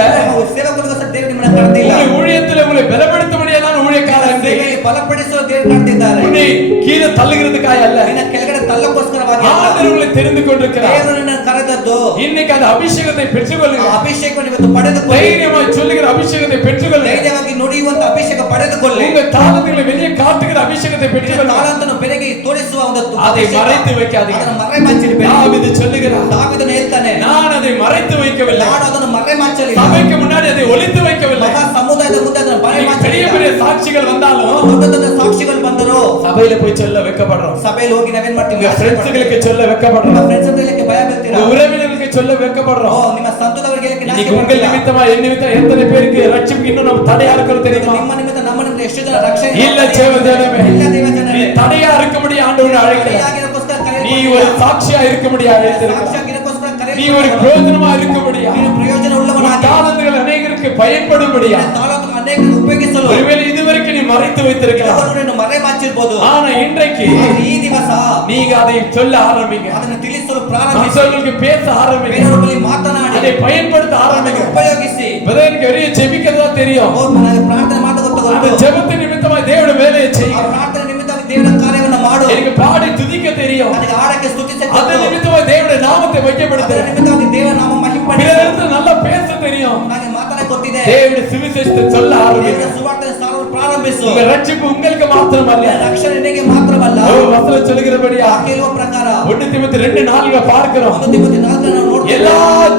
ಸೇವಕರಿಗೋಸ್ಕರ ದೇವರು ನಿಮ್ಮನ್ನ ಕರೆದಿಲ್ಲ. உங்களை ஊழியத்துல உங்களை பலப்படுத்தும்படியான ஊழியக்காரர் ಸೇವೆಯಲ್ಲಿ ಬಲಪಡಿಸುವ ದೇವರು ಕರೆದಿದ್ದಾರೆ. உன்னை கீழே தள்ளுகிறதுக்காக அல்ல. ನಿನ್ನ ಕೆಳಗಡೆ ತಳ್ಳಕ್ಕೋಸ್ಕರವಾಗಿ ஆண்டவர் உங்களை தெரிந்து கொண்டிருக்கிறார். ದೇವರು ನಿನ್ನನ್ನು ಕರೆದದ್ದು. இன்னைக்கு அந்த அபிஷேகத்தை பெற்றுக்கொள்ளுங்க. ಅಭಿಷೇಕವನ್ನು ಇವತ್ತು ಪಡೆದುಕೊಳ್ಳಿ. தைரியமாய் சொல்லுகிற அபிஷேகத்தை பெற்றுக்கொள்ளுங்க. ಧೈರ್ಯವಾಗಿ ನುಡಿಯುವಂತ ಅಭಿಷೇಕ ಪಡೆದುಕೊಳ್ಳಿ. உங்க தாளங்களை வெளியே காட்டுகிற அபிஷேகத்தை பெற்றுக்கொள்ளுங்க. ತಾಳಂತನ್ನು ಬೆರಗಿ ತೋರಿಸುವ ಒಂದು அதை மறைத்து வைக்காதீங்க. ಅದನ್ನು ಮರೆಮಾಚಿಡಬೇಡಿ. தாவீது சொல்லுகிறார். ದಾವೀದನು ಹೇಳ್ತಾನೆ, நான் அதை மறைத்து வைக்கவில்லை. ನಾನು ಅದನ್ನು ಮರೆಮಾಚಲಿಲ್ಲ. சபைக்கு முன்னாடி அதை ஒளித்து வைக்கவில்லை. ಮಹಾ ಸಮುದಾಯದ ಮುಂದೆ ಅದನ್ನು பெரிய ಮರೆಮಾಚಲಿಲ್ಲ. பெரிய சாட்சிகள் வந்தாலும் ದೊಡ್ಡ ದೊಡ್ಡ ಸಾಕ್ಷಿಗಳು ಬಂದರು. சபையில போய் சொல்ல வெட்கப்படுறோம். ಸಭೆಯಲ್ಲಿ ಹೋಗಿ ನಾವೇನ್ ಮಾಡ್ತೀವಿ? உங்க ஃப்ரெண்ட்ஸ்களுக்கு சொல்ல வெட்கப்படுறோம். ನಿಮ್ಮ ಫ್ರೆಂಡ್ಸ್ ಅಂತ ಹೇಳಕ್ಕೆ ಭಯ ಬೀಳ್ತೀರಾ? உங்க உறவினர்களுக்கு சொல்ல வெட்கப்படுறோம். ನಿಮ್ಮ ಸಂತದವರಿಗೆ ಹೇಳಕ್ಕೆ ನಾಚಿಕೆ இன்னைக்கு உங்கள் ಪಡ್ತೀರಾ? நிமித்தமா என் நிமித்தம் எத்தனை பேருக்கு ரட்சிப்புக்கு இன்னும் நம்ம தடையா இருக்கிறோம் தெரியுமா? ನಿಮ್ಮ ನಿಮಿತ್ತ ನಮ್ಮ ನಿಮಿತ್ತ ಎಷ್ಟು ಜನ ರಕ್ಷಣೆ இல்ல தேவஜனமே, ಇಲ್ಲ ದೇವ நீ ಜನರೇ, தடையா இருக்கும்படி ஆண்டவரை அழைக்கிறார். ಆಗಿರೋಕ್ಕೋಸ್ಕರ நீ ಕರೆಯಲ್ಪಟ್ಟಿಲ್ಲ. ஒரு சாட்சியா இருக்கும்படி அழைத்திருக்கிறார். ಸಾಕ್ಷಿಯಾಗಿರೋಕ್ಕೋಸ್ಕರ நீ ஒரு ಕರೆಯಲ್ಪಟ್ಟಿಲ್ಲ. பிரயோஜனமா இருக்கும்படியா, ನೀನು ಪ್ರಯೋಜನ உன் ಉಳ್ಳವನಾಗಿ தாளந்துகள் அநேகருக்கு பயன்படும்படியா. ತಾಳನ್ನು ಅನೇಕರಿಗೆ ಉಪಯೋಗಿಸಲು ஒருவேளை இதுவரைக்கும் நீ மறைத்து வைத்திருக்கலாம். ಇದುವರೆಗೂ ನೀನು ಮರೆಮಾಚಿರ್ಬೋದು. ஆனா இன்றைக்கு ಈ ದಿವಸ நீங்க அதை சொல்ல ஆரம்பிங்க. ಅದನ್ನು ತಿಳಿಸಲು ಪ್ರಾರಂಭಿಸಿ. மற்றவர்களுக்கு பேச ஆரம்பிங்க. ಬೇರೆಯವರ ಬಳಿ ಮಾತನಾಡಿ அதை பயன்படுத்த ஆரம்பிங்க. ಉಪಯೋಗಿಸಿ. எனக்கு வெளிய ஜெபிக்கிறதா தெரியும். ನನಗೆ ಪ್ರಾರ್ಥನೆ ಮಾಡೋದು அந்த ಗೊತ್ತು. ஜெபத்து நிமித்தமா தேவனுடைய வேலையை ಆ செய்யுங்க. ಪ್ರಾರ್ಥನೆ ನಿಮಿತ್ತವಾಗಿ ದೇವರ ಕಾರ್ಯವನ್ನು ಮಾಡು. எனக்கு பாடி துதிக்க தெரியும். ನನಗೆ ಆಡಕ್ಕೆ ಸ್ತುತಿಸಕ್ಕೆ அது ಗೊತ್ತು. நிமித்தமா தேவனுடைய நாமத்தை ಅದರ வைக்கப்படுத்து. ನಿಮಿತ್ತವಾಗಿ ದೇವರ ನಾಮ ಮಹಿಮಪಡಿಸು. பிறரிடத்தில் நல்லா பேச தெரியும். ನನಗೆ ಮಾತನಾಡಕ್ಕೆ ಗೊತ್ತಿದೆ. தேவனுடைய சுவிசேஷத்தை சொல்ல ஆரம்பிங்க. ದೇವರ ಸುವಾರ್ತೆಯನ್ನು ಸಾರಲು ಪ್ರಾರಂಭಿಸು. உங்க ரட்சிப்பு உங்களுக்கு மாத்திரமல்ல. ರಕ್ಷಣೆ ನಿನಗೆ ಮಾತ್ರವಲ್ಲ. வசனம் சொல்லுகிறபடியா ಕೇಳುವ ಪ್ರಕಾರ 1 தீமோத்தேயு 2:4 பார்க்கிறோம். 1 ತಿಮೋಥೆಯ 4 ನಾವು ನೋಡ್ತೇವೆ. எல்லா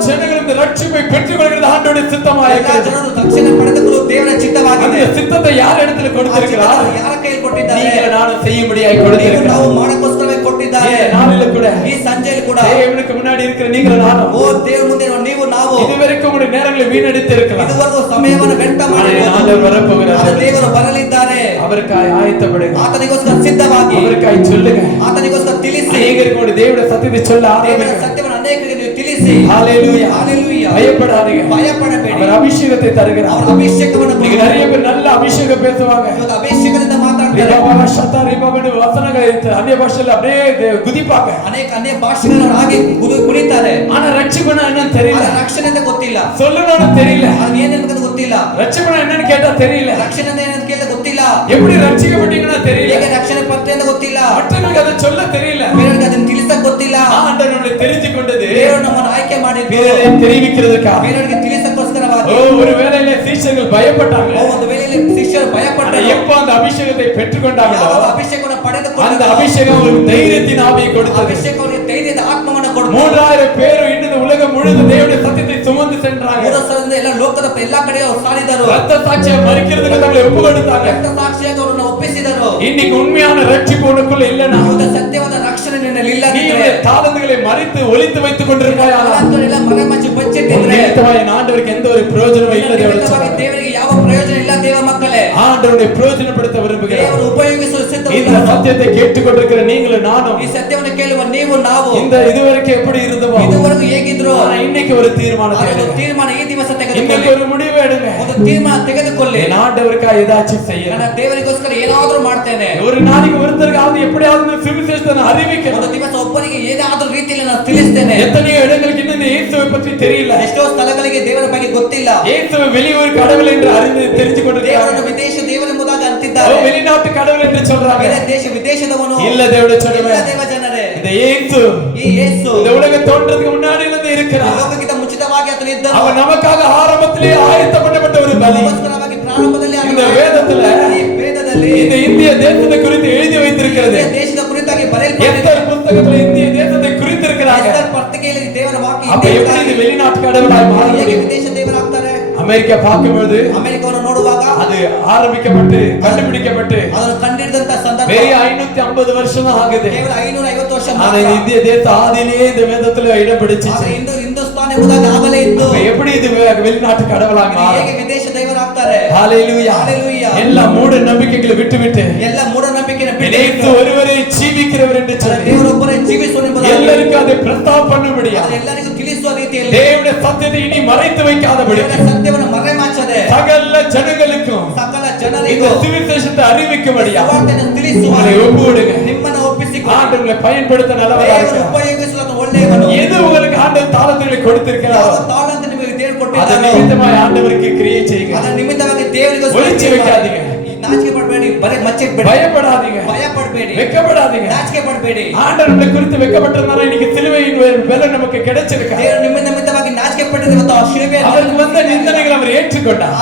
ஜனங்களும் இந்த ரட்சிப்பை பெற்றுக்கொள்கிறது ஆண்டவருடைய ಎಲ್ಲ சித்தமாயிருக்கிறது. ಜನರು ರಕ್ಷಣೆ ಪಡೆದುಕೊಳ್ಳುವುದು ದೇವರ ಚಿತ್ತವಾಗಿದೆ. அந்த சித்தத்தை யார் இடத்துல கொடுத்திருக்கிறார்? ಯಾರ ಕೈಯಲ್ಲಿ ಕೊಟ್ಟಿದ್ದಾರೆ? நீங்கள் நானும் செய்யும்படியாய் ನೀವು கொடுத்திருக்கிறார். ನಾವು ಮಾಡಕ್ಕೋಸ್ಕರವೇ ಕೊಟ್ಟಿದ್ದಾರೆ. இந்த நாளில கூட ಈ ಸಂಜೆಯಲ್ಲಿ ಕೂಡ தேவனுக்கு முன்னாடி இருக்கிற நீங்கள் நானும் ಓ ದೇವರ ಮುಂದೆ ನೀವು ನಾವು இதுவரைக்கும் உங்களுடைய நேரங்களை வீணடித்து இருக்கலாம். ಇದುವರೆಗೂ ಸಮಯವನ್ನು ವ್ಯರ್ಥ ಮಾಡಿರಬಹುದು. ஆண்டவர் வரப்போகிறார். ಆದರೆ ದೇವರು ಬರಲಿದ್ದಾರೆ. அவருக்காய் ஆயத்தப்படுங்க. ಆತನಿಗೋಸ್ಕರ ಸಿದ್ಧವಾಗಿ அவருக்காய் சொல்லுங்க. ಆತನಿಗೋಸ್ಕರ ತಿಳಿಸಿ. அநேகருக்கு உங்களுடைய தேவனுடைய சத்தியத்தை சொல்ல ದೇವರ ஆரம்பிங்க. ಸತ್ಯವನ್ನು ಅನೇಕರಿಗೆ ನೀವು ತಿಳಿಸಿ. ஹalleluya. ಹalleluya. பயப்படாதீங்க. ಭಯಪಡಬೇಡಿ. அவர் அபிஷேகத்தை தருகிறார். ಅವರ ಅಭಿಷೇಕವನ್ನು நீங்க நிறைய பேர் நல்ல அபிஷேகம் பேசுவாங்க. ಇವತ್ತು ಅಭಿಷೇಕದಿಂದ ಮಾತಾಡ್ತಾರೆ. ரிபாபா ஷத்தா ரிபாபனு வசனங்கள் அந்நிய பாஷையில அப்படியே குதிப்பாங்க. ಅನೇಕ ಅನ್ಯ ಭಾಷೆಗಳನ್ನು ಹಾಗೆ ಕುಣಿತಾರೆ. ஆனா ரட்சிப்புனா என்னன்னு தெரியல. ಆದರೆ ರಕ್ಷಣೆ ಅಂತ ಗೊತ್ತಿಲ್ಲ. சொல்லணும்னு தெரியல. ಅದು ಏನೆಂಬುದು ಗೊತ್ತಿಲ್ಲ. ரட்சிப்புனா என்னன்னு கேட்டா தெரியல. ರಕ್ಷಣೆ ಅಂತ ಏನಂತ ಕೇಳಿದ್ರೆ ಗೊತ್ತಿಲ್ಲ. எப்படி ரட்சிக்கப்பட்டீங்கன்னா தெரியல. ಹೇಗೆ ರಕ್ಷಣೆ ಪತ್ತೆ ಅಂತ ಗೊತ್ತಿಲ್ಲ. மற்றவங்களுக்கு அதை சொல்ல தெரியல. ಬೇರೆಯವರಿಗೆ ಅದನ್ನು ತಿಳಿಸಕ್ ಗೊತ್ತಿಲ್ಲ. ஆண்டவர் நம்மை தெரிந்து கொண்டது ದೇವರು ನಮ್ಮನ್ನು ಆಯ್ಕೆ ಮಾಡಿದ್ದು வேறே தெரிவிக்கிறதுக்காக. ಬೇರೆಯವರಿಗೆ ತಿಳಿಸಕ್ಕೋಸ್ಕರವಾಗಿ. ஒரு வேளையில சீஷர்கள் பயப்பட்டாங்க. ಒಂದು ವೇಳೆಯಲ್ಲಿ ಶಿಷ್ಯರು ஆனா ಭಯಪಟ್ಟರು. எப்ப அந்த ಅಭಿಷೇகத்தை பெற்றுக்கொண்டாங்களோ ಯಾವಾಗ ಅಭಿಷೇಕವನ್ನು அந்த ಪಡೆದುಕೊಂಡರು, அபிஷேகம் அவங்களுக்கு தைரியத்தின் ஆவியை கொடுத்தது. ಅಭಿಷೇಕವರಿಗೆ ಧೈರ್ಯದ ಆತ್ಮವನ್ನು ಕೊಡ್ತು. 3000 பேர் இந்த உலகம் முழுவதும் தேவனுடைய சத்தியத்தை சுமந்து சென்றாங்க. 3,000 ಎಲ್ಲ ಲೋಕದ ಎಲ್ಲಾ ಕಡೆ ಅವರು ಸಾರಿದರು. ரத்த சாட்சியை மறிக்கிறதுக்கு தங்களை ஒப்பு கொடுத்தாங்க. ರಕ್ತ ಸಾಕ್ಷಿಯಾಗಿ ಅವರನ್ನು ಒಪ್ಪಿಸಿದರು. இன்னைக்கு உண்மையான ரட்சிப்பு உனக்குள்ள இல்லைன்னா ಇವತ್ತು ಸತ್ಯವಾದ ರಕ್ಷಣೆ ನಿನ್ನಲ್ಲಿ நீ ಇಲ್ಲದಿದ್ದರೆ, உன்னுடைய தாளந்துகளை மறித்து ஒளித்து வைத்துக் கொண்டிருப்பாயா? ಎಲ್ಲ ಮರೆಮಾಚಿ ಬಚ್ಚಿಟ್ಟಿದ್ರೆ, என் ஆண்டவருக்கு எந்த ஒரு பிரயோஜனமும் இல்லை. ನಿಮಿತ್ತವಾಗಿ ದೇವರಿಗೆ ಯಾವ ಪ್ರಯೋಜನ ಇಲ್ಲ. ದೇವ ಮಕ್ಕಳೇ, ஆண்டவருடைய பிரயோஜனப்படுத்த விரும்புகிறேன். ದೇವರು ಉಪಯೋಗಿಸಲು இந்த ಸಿದ್ಧವಿದ್ದಾರೆ. சத்தியத்தை கேட்டுக்கொண்டிருக்கிற நீங்களும் நானும் ಈ ಸತ್ಯವನ್ನು ಕೇಳುವ ನೀವು ನಾವು இந்த இதுவரைக்கும் எப்படி இருந்தோமோ ಇದುವರೆಗೂ ಹೇಗಿದ್ರು ஆனா இன்னைக்கு ஒரு தீர்மானத்தை ಅದೊಂದು எடுங்க. ತೀರ್ಮಾನ ಈ ದಿವಸ இன்னைக்கு ತೆಗೆದುಕೊಳ್ಳಿ. ஒரு முடிவு எடுங்க. ಒಂದು ತೀರ್ಮಾನ ತೆಗೆದುಕೊಳ್ಳಿ. என் ஆண்டவருக்காக ஏதாச்சும் செய்ய. ನಾನು ದೇವರಿಗೋಸ್ಕರ ಏನಾದರೂ ಮಾಡ್ತೇನೆ. ஒரு நாளைக்கு ஒருத்தருக்காவது எப்படியாவது இந்த சுவிசேஷத்தை நான் அறிவிக்கணும். ಒಂದು ದಿವಸ ಒಬ್ಬನಿಗೆ ಏನಾದರೂ ರೀತಿಯಲ್ಲಿ ನಾನು ತಿಳಿಸ್ತೇನೆ. எத்தனையோ இடங்களுக்கு இன்னும் இந்த இயேசுவை பற்றி தெரியல. ಎಷ್ಟೋ ಸ್ಥಳಗಳಿಗೆ ದೇವರ ಬಗ್ಗೆ ಗೊತ್ತಿಲ್ಲ. இயேசுவை வெளியூர் கடவுள் என்று அறிந்து தெரிஞ்சு கொண்டிருக்கிறாங்க. ದೇವರನ್ನು ವಿದೇಶ ದೇವರೆಂಬುದಾಗಿ ಅಂತಿದ್ದಾರೆ. வெளிநாட்டு கடவுள் என்று சொல்றாங்க. ಬೇರೆ ದೇಶ ವಿದೇಶದವನು இல்ல தேவனுடைய ಇಲ್ಲ சொல்லுவேன். ದೇವ ಜನರೇ, இந்த இயேசு ಈ ಯೇಸು இந்த உலகம் தோன்றதுக்கு முன்னாடி இருந்து இருக்கிறார். ಲೋಕಕ್ಕಿಂತ ಮುಂಚಿತವಾಗಿ ಆತನು ಇದ್ದನು. அவன் நமக்காக ஆரம்பத்திலே ஆயத்தப்பட்ட ஒரு பலி. ನಮಗೋಸ್ಕರವಾಗಿ ಪ್ರಾರಂಭದಲ್ಲಿ இந்த வேதத்துல ಈ ವೇದದಲ್ಲಿ இந்த இந்திய தேசத்தை குறித்து எழுதி வைத்திருக்கிறது. ಈ ದೇಶದ ಕುರಿತಾಗಿ ಬರೆಯಲ್ಪಟ್ಟಿದೆ. எஸ்தர் புத்தகத்துல இந்திய தேசத்தை குறித்திருக்கிறாங்க. ಎಸ್ತರ್ ಪತ್ರಿಕೆಯಲ್ಲಿ ದೇವರ ವಾಕ್ಯ அப்ப ಇದೆ. எப்படி இது வெளிநாட்டு கடவுளாய் மாற ಹೇಗೆ முடியும்? ವಿದೇಶ ದೇವರಾಗ್ತಾರೆ? அமெரிக்கா பார்க்கும்போது ಅಮೆರಿಕವನ್ನು ನೋಡುವಾಗ அது ஆரம்பிக்கப்பட்டு கண்டுபிடிக்கப்பட்டு ಅದನ್ನು ಕಂಡಿಡಿದಂತ ಸಂದರ್ಭ வெறும் 550 வருஷம் தான் ஆகுது. ಕೇವಲ 550 ವರ್ಷ ஆனா ಮಾತ್ರ. இந்த இந்திய தேச ஆதியிலேயே இந்த வேதத்துல இடம் பிடிச்சிச்சு. ಆದ್ರೆ ಹಿಂದೂಸ್ತಾನ್ ಎಂಬುದಾಗಿ ಆಗಲೇ ಇತ್ತು. அப்ப எப்படி இது வெளிநாட்டு கடவுளாய் ಇದು மாறும்? ಹೇಗೆ ವಿದೇಶ ದೇವರಾಗ್ತಾರೆ? ஹalleluya. ஹalleluya. எல்லா மூட நம்பிக்கைகளை விட்டுவிட்டு ಎಲ್ಲ ಮೂಢನಂಬಿಕೆಯನ್ನು இயேசு ಬಿಟ್ಟು ஒருவரே ஜீவிக்கிறவர் என்று சொல்லி ದೇವರೊಬ್ಬರೇ ಜೀವಿಸುವನು ಎಂಬುದಾಗಿ எல்லாருக்கும் அதை பிரஸ்தாப பண்ண முடியாது. ಎಲ್ಲರಿಗೂ ತಿಳಿಸುವ ರೀತಿಯಲ್ಲಿ ರೀತಿಯಲ್ಲಿ தேவனுடைய சத்தியத்தை இனி மறைத்து வைக்காதபடி ದೇವರ ಸತ್ಯವನ್ನು ಮರೆಮಾಚದೆ சகல ஜனங்களுக்கும் ಸಕಲ இந்த ಜನರಿಗೂ சுவிசேஷத்தை அறிவிக்கும்படியா ಸುವಾರ್ತೆಯನ್ನು ತಿಳಿಸುವ உங்களை ஒப்புவிடுங்க. ನಿಮ್ಮನ್ನು ಒಪ್ಪಿಸಿಕೊಳ್ಳಿ. ஆண்டவரை பயன்படுத்த நல்லவராக ದೇವರು இருக்கிறார். ಉಪಯೋಗಿಸಲು ಒಳ್ಳೆಯವನು. எது உங்களுக்கு ஆண்டவர் தாளங்களை கொடுத்திருக்கிறாரோ ಯಾವ ತಾಳಂತ ನಿಮಗೆ ದೇವರು அது ಕೊಟ್ಟಿದ್ದಾನೋ நிமித்தமாய் ஆண்டவருக்கு கிரியை செய்யுங்க. ಅದರ ನಿಮಿತ್ತವಾಗಿ ದೇವರಿಗೆ ஒளிச்சு வைக்காதீங்க. ನಾಚಿಕೆ ಪಡಬೇಡಿ, ಬರೀ ಮಚ್ಚೆಬೇಡಿ, பயப்படாதீங்க, ಭಯ ಪಡಬೇಡಿ, வெட்கப்படாதீங்க. ನಾಚಿಕೆ ಪಡಬೇಡಿ. ஆண்டவர் நம்மை குறித்து வெட்கப்பட்டதனால இன்னைக்கு சிலுவையின் வேலை நமக்கு கிடைச்சிருக்கு. ದೇವರು ನಿಮ್ಮ ನಿಮಿತ್ತವಾಗಿ ನಾಚಿಕೆ ಪಟ್ಟಿದೆ ಮತ್ತು ಆ ಶಿಲುಬೆಯ அவருக்கு வந்த நிந்தனைகளை அவர் ஏற்றுக்கொண்டார்.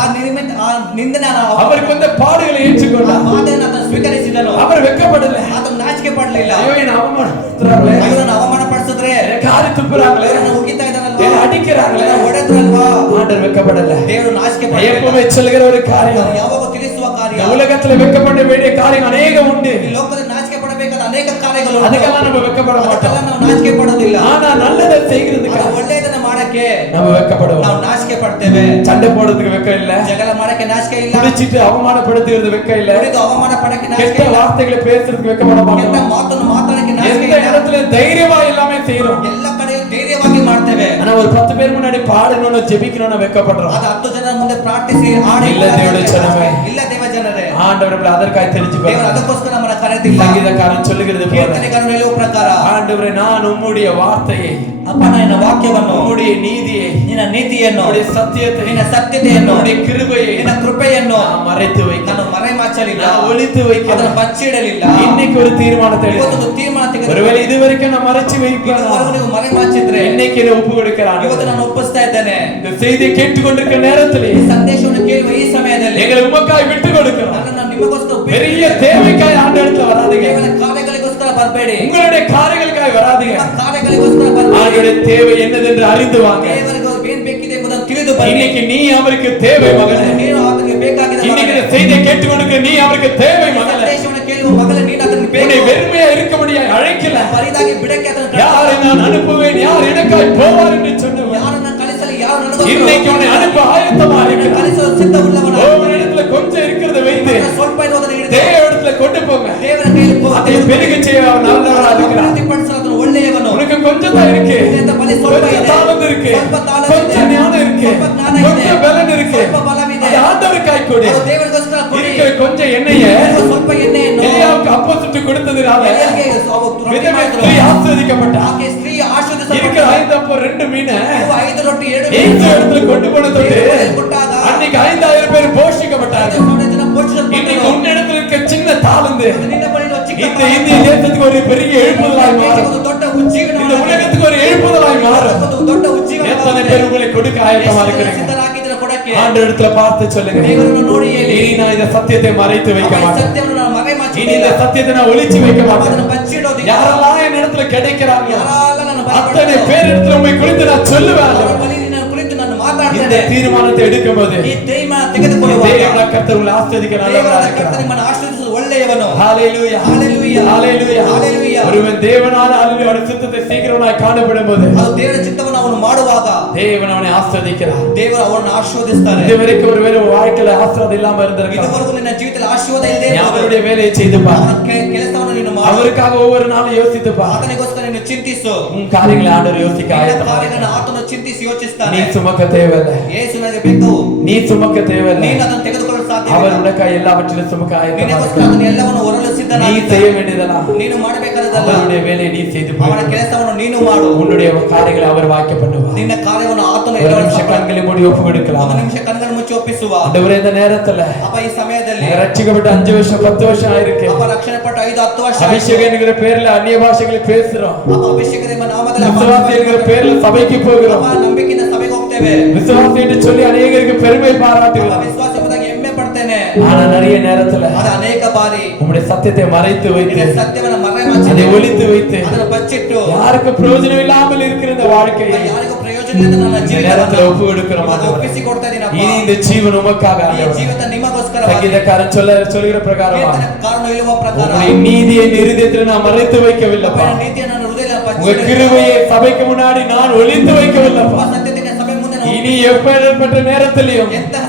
ಆ ನಿಂದನೆ அவருக்கு வந்த பாடுகளை ஏற்றுக்கொண்டார். ಮಾತನ್ನು ಆತನು ಸ್ವೀಕರಿಸಿದನು. அவர் வெட்கப்படல. ಆತನು ನಾಚಿಕೆ ಪಡಲಿಲ್ಲ. ஐயோ என்ன அவமானப்படுத்துறாங்களே, ಇವರನ್ನು ಅವಮಾನ ಪಡಿಸಿದ್ರೆ, காரி துப்புறாங்களே, ಇವರನ್ನು ಉಗಿತಾ ಇದ್ದಾರಲ್ವಾ, என்ன அடிக்கிறாங்களே, ಹೊಡೆದ್ರಲ್ವಾ, ஆண்டவர் வெட்கப்படல. ದೇವರು ನಾಚಿಕೆ ಪಡಲಿಲ್ಲ. எப்பவுமே சொல்லுகிற ஒரு காரியம், ಯಾವಾಗ ತಿಳಿಸುವ ಕಾರ್ಯ, உலகத்துல வெட்கப்பட வேண்டிய காரியம் அநேகம் உண்டு. ಈ ಲೋಕದಲ್ಲಿ ನಾಚಿಕೆ ಪಡಬೇಕಾದ ಅನೇಕ ಕಾರ್ಯಗಳು, ಅದಕ್ಕೆಲ್ಲ நம்ம வெட்கப்பட மாட்டோம். ನಾವು ನಾಚಿಕೆ ಪಡೋದಿಲ್ಲ. ஆனா நல்லதை செய்கிறதுக்கு ಒಳ್ಳೆಯದನ್ನ ಮಾಡಕ್ಕೆ நம்ம வெட்கப்படுவோம். ನಾವು ನಾಚಿಕೆ ಪಡ್ತೇವೆ. சண்டை போடுறதுக்கு வெட்கம் இல்ல, ಜಗಳ ಮಾಡಕ್ಕೆ ನಾಚಿಕೆ ಇಲ್ಲ, குடிச்சிட்டு அவமானப்படுத்துறது வெட்கம் இல்ல, ಕುಡಿದು ಅವಮಾನ ಪಡಕ್ಕೆ ನಾಚಿಕೆ கெட்ட ಇಲ್ಲ, வார்த்தைகளை பேசுறதுக்கு வெட்கப்பட ಕೆಟ್ಟ மாட்டோம். ಮಾತನ್ನು ಮಾತಾಡಕ್ಕೆ ನಾಚಿಕೆ எந்த ಇಲ್ಲ. இடத்துல தைரியமா எல்லாமே செய்யறோம். ಎಲ್ಲ ಕಡೆ ಧೈರ್ಯವಾಗಿ ಮಾಡ್ತೇವೆ. ஆனா ஒரு 10 பேர் முன்னாடி பாடணும்னு ஜெபிக்கணும்னு வெட்கப்படுறோம். ಅದು 10 ಜನರ ಮುಂದೆ ಪ್ರಾರ್ಥಿಸಿ ಹಾಡಿ ಇಲ್ಲ ದೇವರ ಜನರೇ, ಇಲ್ಲ ದೇವ ಜನರೇ, ஆண்டவர் நம்மளை அதற்காக தெரிஞ்சுக்கோ. ದೇವರು ಅದಕ್ಕೋಸ್ಕರ ನಮ್ಮನ್ನ ಕರೆದಿಲ್ಲ. சங்கீதக்காரன் சொல்லுகிறது போல, ಕೀರ್ತನೆಗಾರನು ಹೇಳುವ ಪ್ರಕಾರ, ஆண்டவரே நான் உம்முடைய வார்த்தையை, ಅಪ್ಪ ನಿನ್ನ ವಾಕ್ಯವನ್ನು, உம்முடைய நீதியை, ನಿನ್ನ ನೀತಿಯನ್ನು, உம்முடைய சத்தியத்தை, ನಿನ್ನ ಸತ್ಯತೆಯನ್ನು, உம்முடைய கிருபையை, ನಿನ್ನ ಕೃಪೆಯನ್ನು நான் மறைத்து வைக்க, ನಾನು ಮರೆಮಾಚಲಿಲ್ಲ, நான் ஒளித்து வைக்க, ಅದನ್ನು ಬಚ್ಚಿಡಲಿಲ್ಲ. இன்னைக்கு ஒரு தீர்மானத்தை எடு. ಇವತ್ತು ತೀರ್ಮಾನ ತೆಗೆದು, ஒருவேளை இதுவரைக்கும் நான் மறைச்சு வைப்பேன், ಇದುವರೆಗೂ ನೀವು ಮರೆಮಾಚಿದ್ರೆ இன்னைக்கு என்ன ஒப்பு கொடுக்கிறான். ಇವತ್ತು ನಾನು ಒಪ್ಪಿಸ್ತಾ ಇದ್ದೇನೆ. இந்த செய்தியை கேட்டுக்கொண்டிருக்கிற நேரத்திலே ಈ ಸಂದೇಶವನ್ನು ಕೇಳುವ ಈ ಸಮಯದಲ್ಲಿ எங்களை உமக்காய் விட்டு கொடுக்கிறோம். ನನ್ನನ್ನು ನಿಮಗೋಸ್ಕರ பெரிய தேவைக்காய் ஆண்டு இடத்துல வராதீங்க. ಕೇವಲ ಕಾರ್ಯಗಳಿಗೋಸ್ಕರ ಬರಬೇಡಿ, உங்களுடைய காரியங்களுக்காய் வராதீங்க. ಕಾರ್ಯಗಳಿಗೋಸ್ಕರ ಬರಬೇಡಿ. ஆண்டவருடைய தேவை என்னதென்று அறிந்து வாங்க. ದೇವರಿಗೆ ಏನ್ ಬೇಕಿದೆ ಎಂಬುದನ್ನು ತಿಳಿದು ಬನ್ನಿ. இன்னைக்கு நீ அவருக்கு தேவை மகனே. ನೀನು ಆತನಿಗೆ ಬೇಕಾಗಿದೆ இன்னைக்கு ಮಗನೇ. இந்த செய்தியை கேட்டுக்கொண்டிருக்கிற நீ அவருக்கு தேவை மகனே. ಸಂದೇಶವನ್ನು ಕೇಳುವ ಮಗನೇ, ನೀನು ಆತನಿಗೆ உன்னை ಬೇಕು. வெறுமையா இருக்கும்படியாய் அழைக்கல. ಬರಿದಾಗಿ ಬಿಡಕ್ಕೆ ಆತನ யாரை நான் அனுப்புவேன், யார் எனக்காய் போவார் என்று சொன்னவன் ಯಾರನ್ನ ಕಳಿಸಲಿ, ಯಾರು ನನಗೋಸ್ಕರ இன்னைக்கு உன்னை அனுப்ப ஆயத்தமா இருக்கிறார். ಕಳಿಸಲು ಸಿದ್ಧವುಳ್ಳವನು. ஒரு இடத்துல கொஞ்சம் இருக்கிறத வைத்து ಸ್ವಲ್ಪ ಇರುವುದನ್ನು ಹಿಡಿದು தேவ இடத்துல கொண்டு போங்க. ದೇವರ ಕೈಯಲ್ಲಿ அதை பெருக செய்ய அவர் நல்லவராக இருக்கிறார். ಅಭಿವೃದ್ಧಿಪಡಿಸಲು ಆತನು ಒಳ್ಳೆಯವನು. உனக்கு கொஞ்சம் தான் இருக்கு, ಇದರಿಂದ ಬಲಿ ಸ್ವಲ್ಪ கொஞ்சம் ಇದೆ, தாளம் இருக்கு, ಸ್ವಲ್ಪ ತಾಳವಿದೆ, கொஞ்சம் ஞானம் இருக்கு, ಸ್ವಲ್ಪ ಜ್ಞಾನ ಇದೆ, கொஞ்சம் பலன் இருக்கு. ಸ್ವಲ್ಪ ಬಲವಿದೆ. அது ஆண்டவருக்காய் கொடு. ಅದು ದೇವರಿಗೋಸ್ಕರ ಕೊಡಿ. இருக்கிற கொஞ்சம் எண்ணெய ಸ್ವಲ್ಪ ಎಣ್ಣೆಯನ್ನು எலியாவுக்கு அப்போ சுட்டு கொடுத்ததுனால ಎಲಿಯಾಗೆ ರೊಟ್ಟಿ விதவை ಮಾಡಿದ್ರು. ஸ்திரீ ஆசீர்வதிக்கப்பட்டா. ಆಕೆ ಸ್ತ್ರೀ இருக்கிற ಆಶೀರ್ವದಿಸಲ್ಪಟ್ಟಳು. 5 அப்போ 2 மீன் 5 ರೊಟ್ಟಿ 7 இந்த இடத்துல கொண்டு போன தொட்டு ದೇವರಿಗೆ ಕೊಟ್ಟಾಗ அன்னைக்கு 5000 பேர் போஷிக்கப்பட்டாங்க. 5,000 ಜನ இன்னைக்கு ಪೋಷಿಸಲ್ಪಟ್ಟರು. உன்னிடத்துல இருக்க சின்ன தாளந்து ನಿನ್ನ ಬಳಿ ಇರುವ ಚಿಕ್ಕ இந்த இந்திய தேசத்துக்கு ஒரு பெரிய எழுப்புதலாய் மாறும். ಒಂದು ದೊಡ್ಡ ಉಜ್ಜೀವನ, இந்த உலகத்துக்கு ஒரு எழுப்புதலாய் மாறும். ಒಂದು ದೊಡ್ಡ ಉಜ್ಜೀವನ. எத்தனை பேர் உங்களை கொடுக்க ஆயத்தமா இருக்கிறீங்க? ಸಿದ್ಧರಾಗಿದ್ದೀರ ಕೊಡಕ್ಕೆ. ஆண்டவரிடத்துல பார்த்து சொல்லுங்க, ದೇವರನ್ನು ನೋಡಿ ಹೇಳಿ, இனி நான் இந்த சத்தியத்தை மறைத்து வைக்க ಈ மாட்டேன். ಸತ್ಯವನ್ನು ನಾನು இனி ಮರೆಮಾಚುವುದಿಲ್ಲ, இந்த சத்தியத்தை நான் ஒளிச்சு வைக்க மாட்டேன். ಅದನ್ನು ಬಚ್ಚಿಡೋದಿಲ್ಲ. யாரெல்லாம் என் இடத்துல கிடைக்கிறாங்க ಯಾರೆಲ್ಲ ನನ್ನ அத்தனை ಬಲಿ பேர் இடத்துல உண்மை குறித்து நான் சொல்லுவேன். ಅವರ ಬಲಿಯಲ್ಲಿ ನಾನು ಕುಳಿತು ನಾನು இந்த ಮಾತಾಡ್ತೇನೆ. தீர்மானத்தை எடுக்கும்போது ಈ ತೀರ್ಮಾನ ತೆಗೆದುಕೊಳ್ಳುವಾಗ தேவனான கர்த்தர் உங்களை ஆசீர்வதிக்க ದೇವರಾದ நல்லவராக ಕರ್ತನು இருக்கிறார். ನಿಮ್ಮನ್ನು ಆಶೀರ್ವದಿಸುವುದು ಒಳ್ಳೆಯವನು. ஹalleluya, ஹalleluya, ஹalleluya, ஹalleluya. ஒருவன் தேவனான அவருடைய சித்தத்தை சீக்கிரமாய் காணப்படும்போது ಅದು ದೇವರ ಚಿತ್ತವನ್ನು ಅವನು ಮಾಡುವಾಗ தேவன் அவனை ஆசீர்வதிக்கிறார். ದೇವರು ಅವರನ್ನು ಆಶೀರ್ವದಿಸ್ತಾನೆ. இதுவரைக்கும் ஒருவேளை உன் வாழ்க்கையில ஆசீர்வாதம் இல்லாம இருந்திருக்கலாம். ಇದುವರೆಗೂ ನಿನ್ನ ಜೀವಿತದಲ್ಲಿ ಆಶೀರ್ವಾದ ಇಲ್ಲದೆ நீ அவருடைய வேலையை செய்து பார். ಅವನ ಕೆಲಸವನ್ನು ನೀನು ಮಾಡು. அவருக்காக ஒவ்வொரு நாளும் யோசித்து பார். ಆತನಿಗೋಸ್ಕರ ನೀನು ಚಿಂತಿಸು. உன் காரியங்களை ஆண்டவர் யோசிக்க ನಿನ್ನ ஆயத்தமா ಕಾರ್ಯಗಳನ್ನು ಆತನು ಚಿಂತಿಸಿ நீ ಯೋಚಿಸ್ತಾನೆ. சுமக்க தேவையில்லை, ಯೇಸು ನನಗೆ ಬೇಕು, நீ சுமக்க தேவையில்லை. ನೀನು ಅದನ್ನು ತೆಗೆದುಕೊಳ್ಳಲು ಸಾಧ್ಯ அவர் ಇಲ್ಲ. உனக்காக எல்லாவற்றிலும் சுமக்க ஆயத்தமா ನಿನಗೋಸ್ಕರ இருக்கிறார். ಅದನ್ನು ಎಲ್ಲವನ್ನು ಹೊರಲು நீ ಸಿದ್ಧನಾಗಿದ್ದಾನೆ. செய்ய வேண்டியதெல்லாம் ನೀನು ಮಾಡಬೇಕಾದದಲ್ಲ, அவருடைய வேலையை நீ செய்து ಅವನ பார். ಕೆಲಸವನ್ನು ನೀನು ಮಾಡು. உன்னுடைய காரியங்களை அவர் வாய்க்க பண்ணுவார். ನಿನ್ನ ಕಾರ್ಯವನ್ನು ಆತನು ஒரு ಎಲ್ಲವನ್ನು நிமிஷம் கண்களை மூடி ஒப்பு கொடுக்கலாம். ಒಂದು ನಿಮಿಷ ಕಣ್ಣನ್ನು ಮುಚ್ಚಿ ಒಪ್ಪಿಸುವ. ஆண்டவரே, இந்த நேரத்துல ಅಪ್ಪ ಈ ಸಮಯದಲ್ಲಿ நாங்க ரட்சிக்கப்பட்டு 5 வருஷம் 10 வருஷம் ஆயிருக்கு. ಅಪ್ಪ ರಕ್ಷಣೆ ಪಟ್ಟು 5-10 ವರ್ಷ அபிஷேகம் என்கிற பேர்ல அந்நிய பாஷைகளை பேசுறோம். ಅಪ್ಪ ಅಭಿಷೇಕದ ಎಂಬ ನಾಮದಲ್ಲಿ விசுவாசி என்கிற பேர்ல சபைக்கு போகிறோம். ಅಪ್ಪ ನಂಬಿಕೆಯಿಂದ ಸಭೆಗೆ ಹೋಗ್ತೇವೆ. விசுவாசி என்று சொல்லி அநேகருக்கு பெருமை ಅಪ್ಪ பாராட்டுகிறோம். ವಿಶ್ವಾಸ ಎಂಬುದಾಗಿ ಹೆಮ್ಮೆ ಪಡ್ತೇನೆ. ஆனா நிறைய நேரத்துல ಅದು ಅನೇಕ ಬಾರಿ உங்களுடைய சத்தியத்தை மறைத்து வைத்து ನಿನ್ನ ಸತ್ಯವನ್ನು அதை ಮರೆಮಾಚಿ ஒளித்து வைத்து ಅದನ್ನು ಬಚ್ಚಿಟ್ಟು யாருக்கு பிரயோஜனம் இல்லாமல் இருக்கிற இந்த வாழ்க்கையை ಯಾರಿಗೂ ಪ್ರಯೋಜನ ಇಲ್ಲದ ನನ್ನ இந்த நேரத்துல ಜೀವಿತವನ್ನು ஒப்பு கொடுக்கிறோம். ಇವಾಗ ಒಪ್ಪಿಸಿ ಕೊಡ್ತಾ ಇದ್ದೀನಿ ಅಪ್ಪ. இனி இந்த ஜீவன் உமக்காக ಈ ஆண்டவரே. ಜೀವಿತ ನಿಮಗೋಸ್ಕರ சங்கீதக்காரன் சொல்லுகிற பிரகாரமா ಕಾರಣ ಇರುವ ಪ್ರಕಾರ உங்களுடைய நீதியை இருதயத்தில் நான் மறைத்து வைக்கவில்லைப்பா. ಅಪ್ಪ ನೀತಿಯನ್ನು ನಾನು ಹೃದಯದಲ್ಲಿ உங்க ಬಚ್ಚಿಟ್ಟಿದ್ದೇನೆ. கிருபையை சபைக்கு முன்னாடி நான் ஒளித்து வைக்கவில்லைப்பா. ಅಪ್ಪ ಸತ್ಯತೆಯ ಸಭೆ ಮುಂದೆ ನಾನು இனி எப்பேற்பட்ட நேரத்திலையும் ಎಂತಹ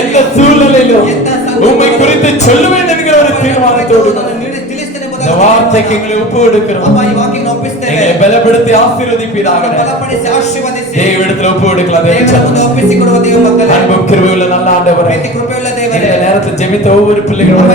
எந்த ಸಂದರ್ಭದಲ್ಲಿ சூழ்நிலையிலும் ಎಂತಹ உம்மை ಸಂದರ್ಭದಲ್ಲಿ குறித்து சொல்லுவேன் என்கிற ஒரு தீர்மானத்தோடு ನಾನು ತಿಳಿಸ್ತೇನೆ ಎಂಬುದಾಗಿ இந்த வார்த்தைக்கு எங்களை ஒப்பு கொடுக்கிறோம். ಅಪ್ಪ ಈ ವಾಕ್ಯವನ್ನು ಒಪ್ಪಿಸ್ತೇವೆ. எங்களை பலப்படுத்தி ஆசீர்வதிப்பீராக. ಬಲಪಡಿಸಿ ಆಶೀರ್ವದಿಸಿ. தேவனிடத்தில் ஒப்பு கொடுக்கலாம். ದೇವರ ಮುಂದೆ ಒಪ್ಪಿಸಿಕೊಡುವ ದೇವ ಮಕ್ಕಳೇ. அன்பும் கிருபையுள்ள நல்ல ஆண்டவரே. ಪ್ರೀತಿ ಕೃಪೆಯುಳ್ಳ ದೇವರೇ. இந்த நேரத்தில் ஜெபித்த ஒவ்வொரு பிள்ளைகளும்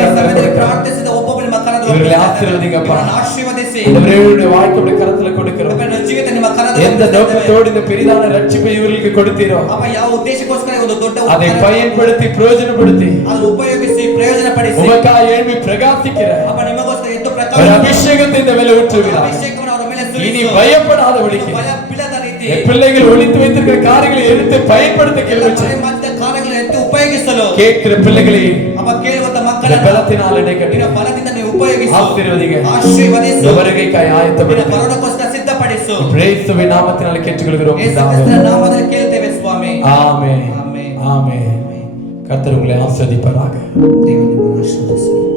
ಪ್ರಾರ್ಥಿಸಿದ ಒಬ್ಬೊಬ್ಬರ ಮಕ್ಕಳನ್ನು இவர்களை ஆசீர்வதிங்கப்பா. ಆಶೀರ್ವದಿಸಿ. இவருடைய வாழ்க்கையுடைய கரத்துல கொடுக்கிறோம். ಜೀವಿತ ನಿಮ್ಮ ಕರದಲ್ಲಿ எந்த நோக்கத்தோடு இந்த பெரிதான ரட்சிப்பை இவர்களுக்கு கொடுத்தீரோ ಅಪ್ಪ ಯಾವ ಉದ್ದೇಶಕ್ಕೋಸ್ಕರ ಒಂದು ದೊಡ್ಡ அதை பயன்படுத்தி பிரயோஜனப்படுத்தி ಅದನ್ನು ಉಪಯೋಗಿಸಿ ಪ್ರಯೋಜನಪಡಿಸಿ உமக்காக எழும்பி பிரகாசிக்கிற ಅಪ್ಪ ನಿಮಗೋಸ್ಕರ ಎದ್ದು ஒரு ಪ್ರಕಾಶ அபிஷேகத்தை இந்த மேல ஊற்றுகிறார். ಅಭಿಷೇಕವನ್ನು ಅವರ ಮೇಲೆ இனி ಸುರಿಸು. பயப்படாதபடிக்கு ಭಯ ಬೀಳದ ರೀತಿ என் பிள்ளைகள் ஒளித்து வைத்திருக்கிற காரியங்களை எடுத்து பயன்படுத்த கேள்வி ಮತ್ತೆ ಕಾರ್ಯಗಳನ್ನು ಎತ್ತಿ ಉಪಯೋಗಿಸಲು கேட்கிற பிள்ளைகளை ಅಪ್ಪ ಕೇಳುವಂತ இந்த ಮಕ್ಕಳನ್ನು பலத்தினால் இடைக்கட்டி ನಿನ್ನ ಬಲದಿಂದ ನೀವು ಉಪಯೋಗಿಸು. ஆசீர்வதிங்க. ಆಶೀರ್ವದಿಸು. இந்த வருகைக்காய் ನಿನ್ನ ஆயத்தப்படுத்து ಬರೋಣಕ್ಕೋಸ್ಕರ ಸಿದ್ಧಪಡಿಸು. இயேசுவின் நாமத்தினால கேட்டுக்கொள்கிறோம். ಯೇಸು ಕ್ರಿಸ್ತನ ನಾಮದಲ್ಲಿ ಕೇಳ್ತೇವೆ ಸ್ವಾಮಿ. ஆமென். ಆಮೆನ್. ஆமென். கர்த்தர் உங்களை ஆசீர்வதிப்பாராக. ದೇವರು ನಿಮ್ಮನ್ನು ಆಶೀರ್ವದಿಸಲಿ.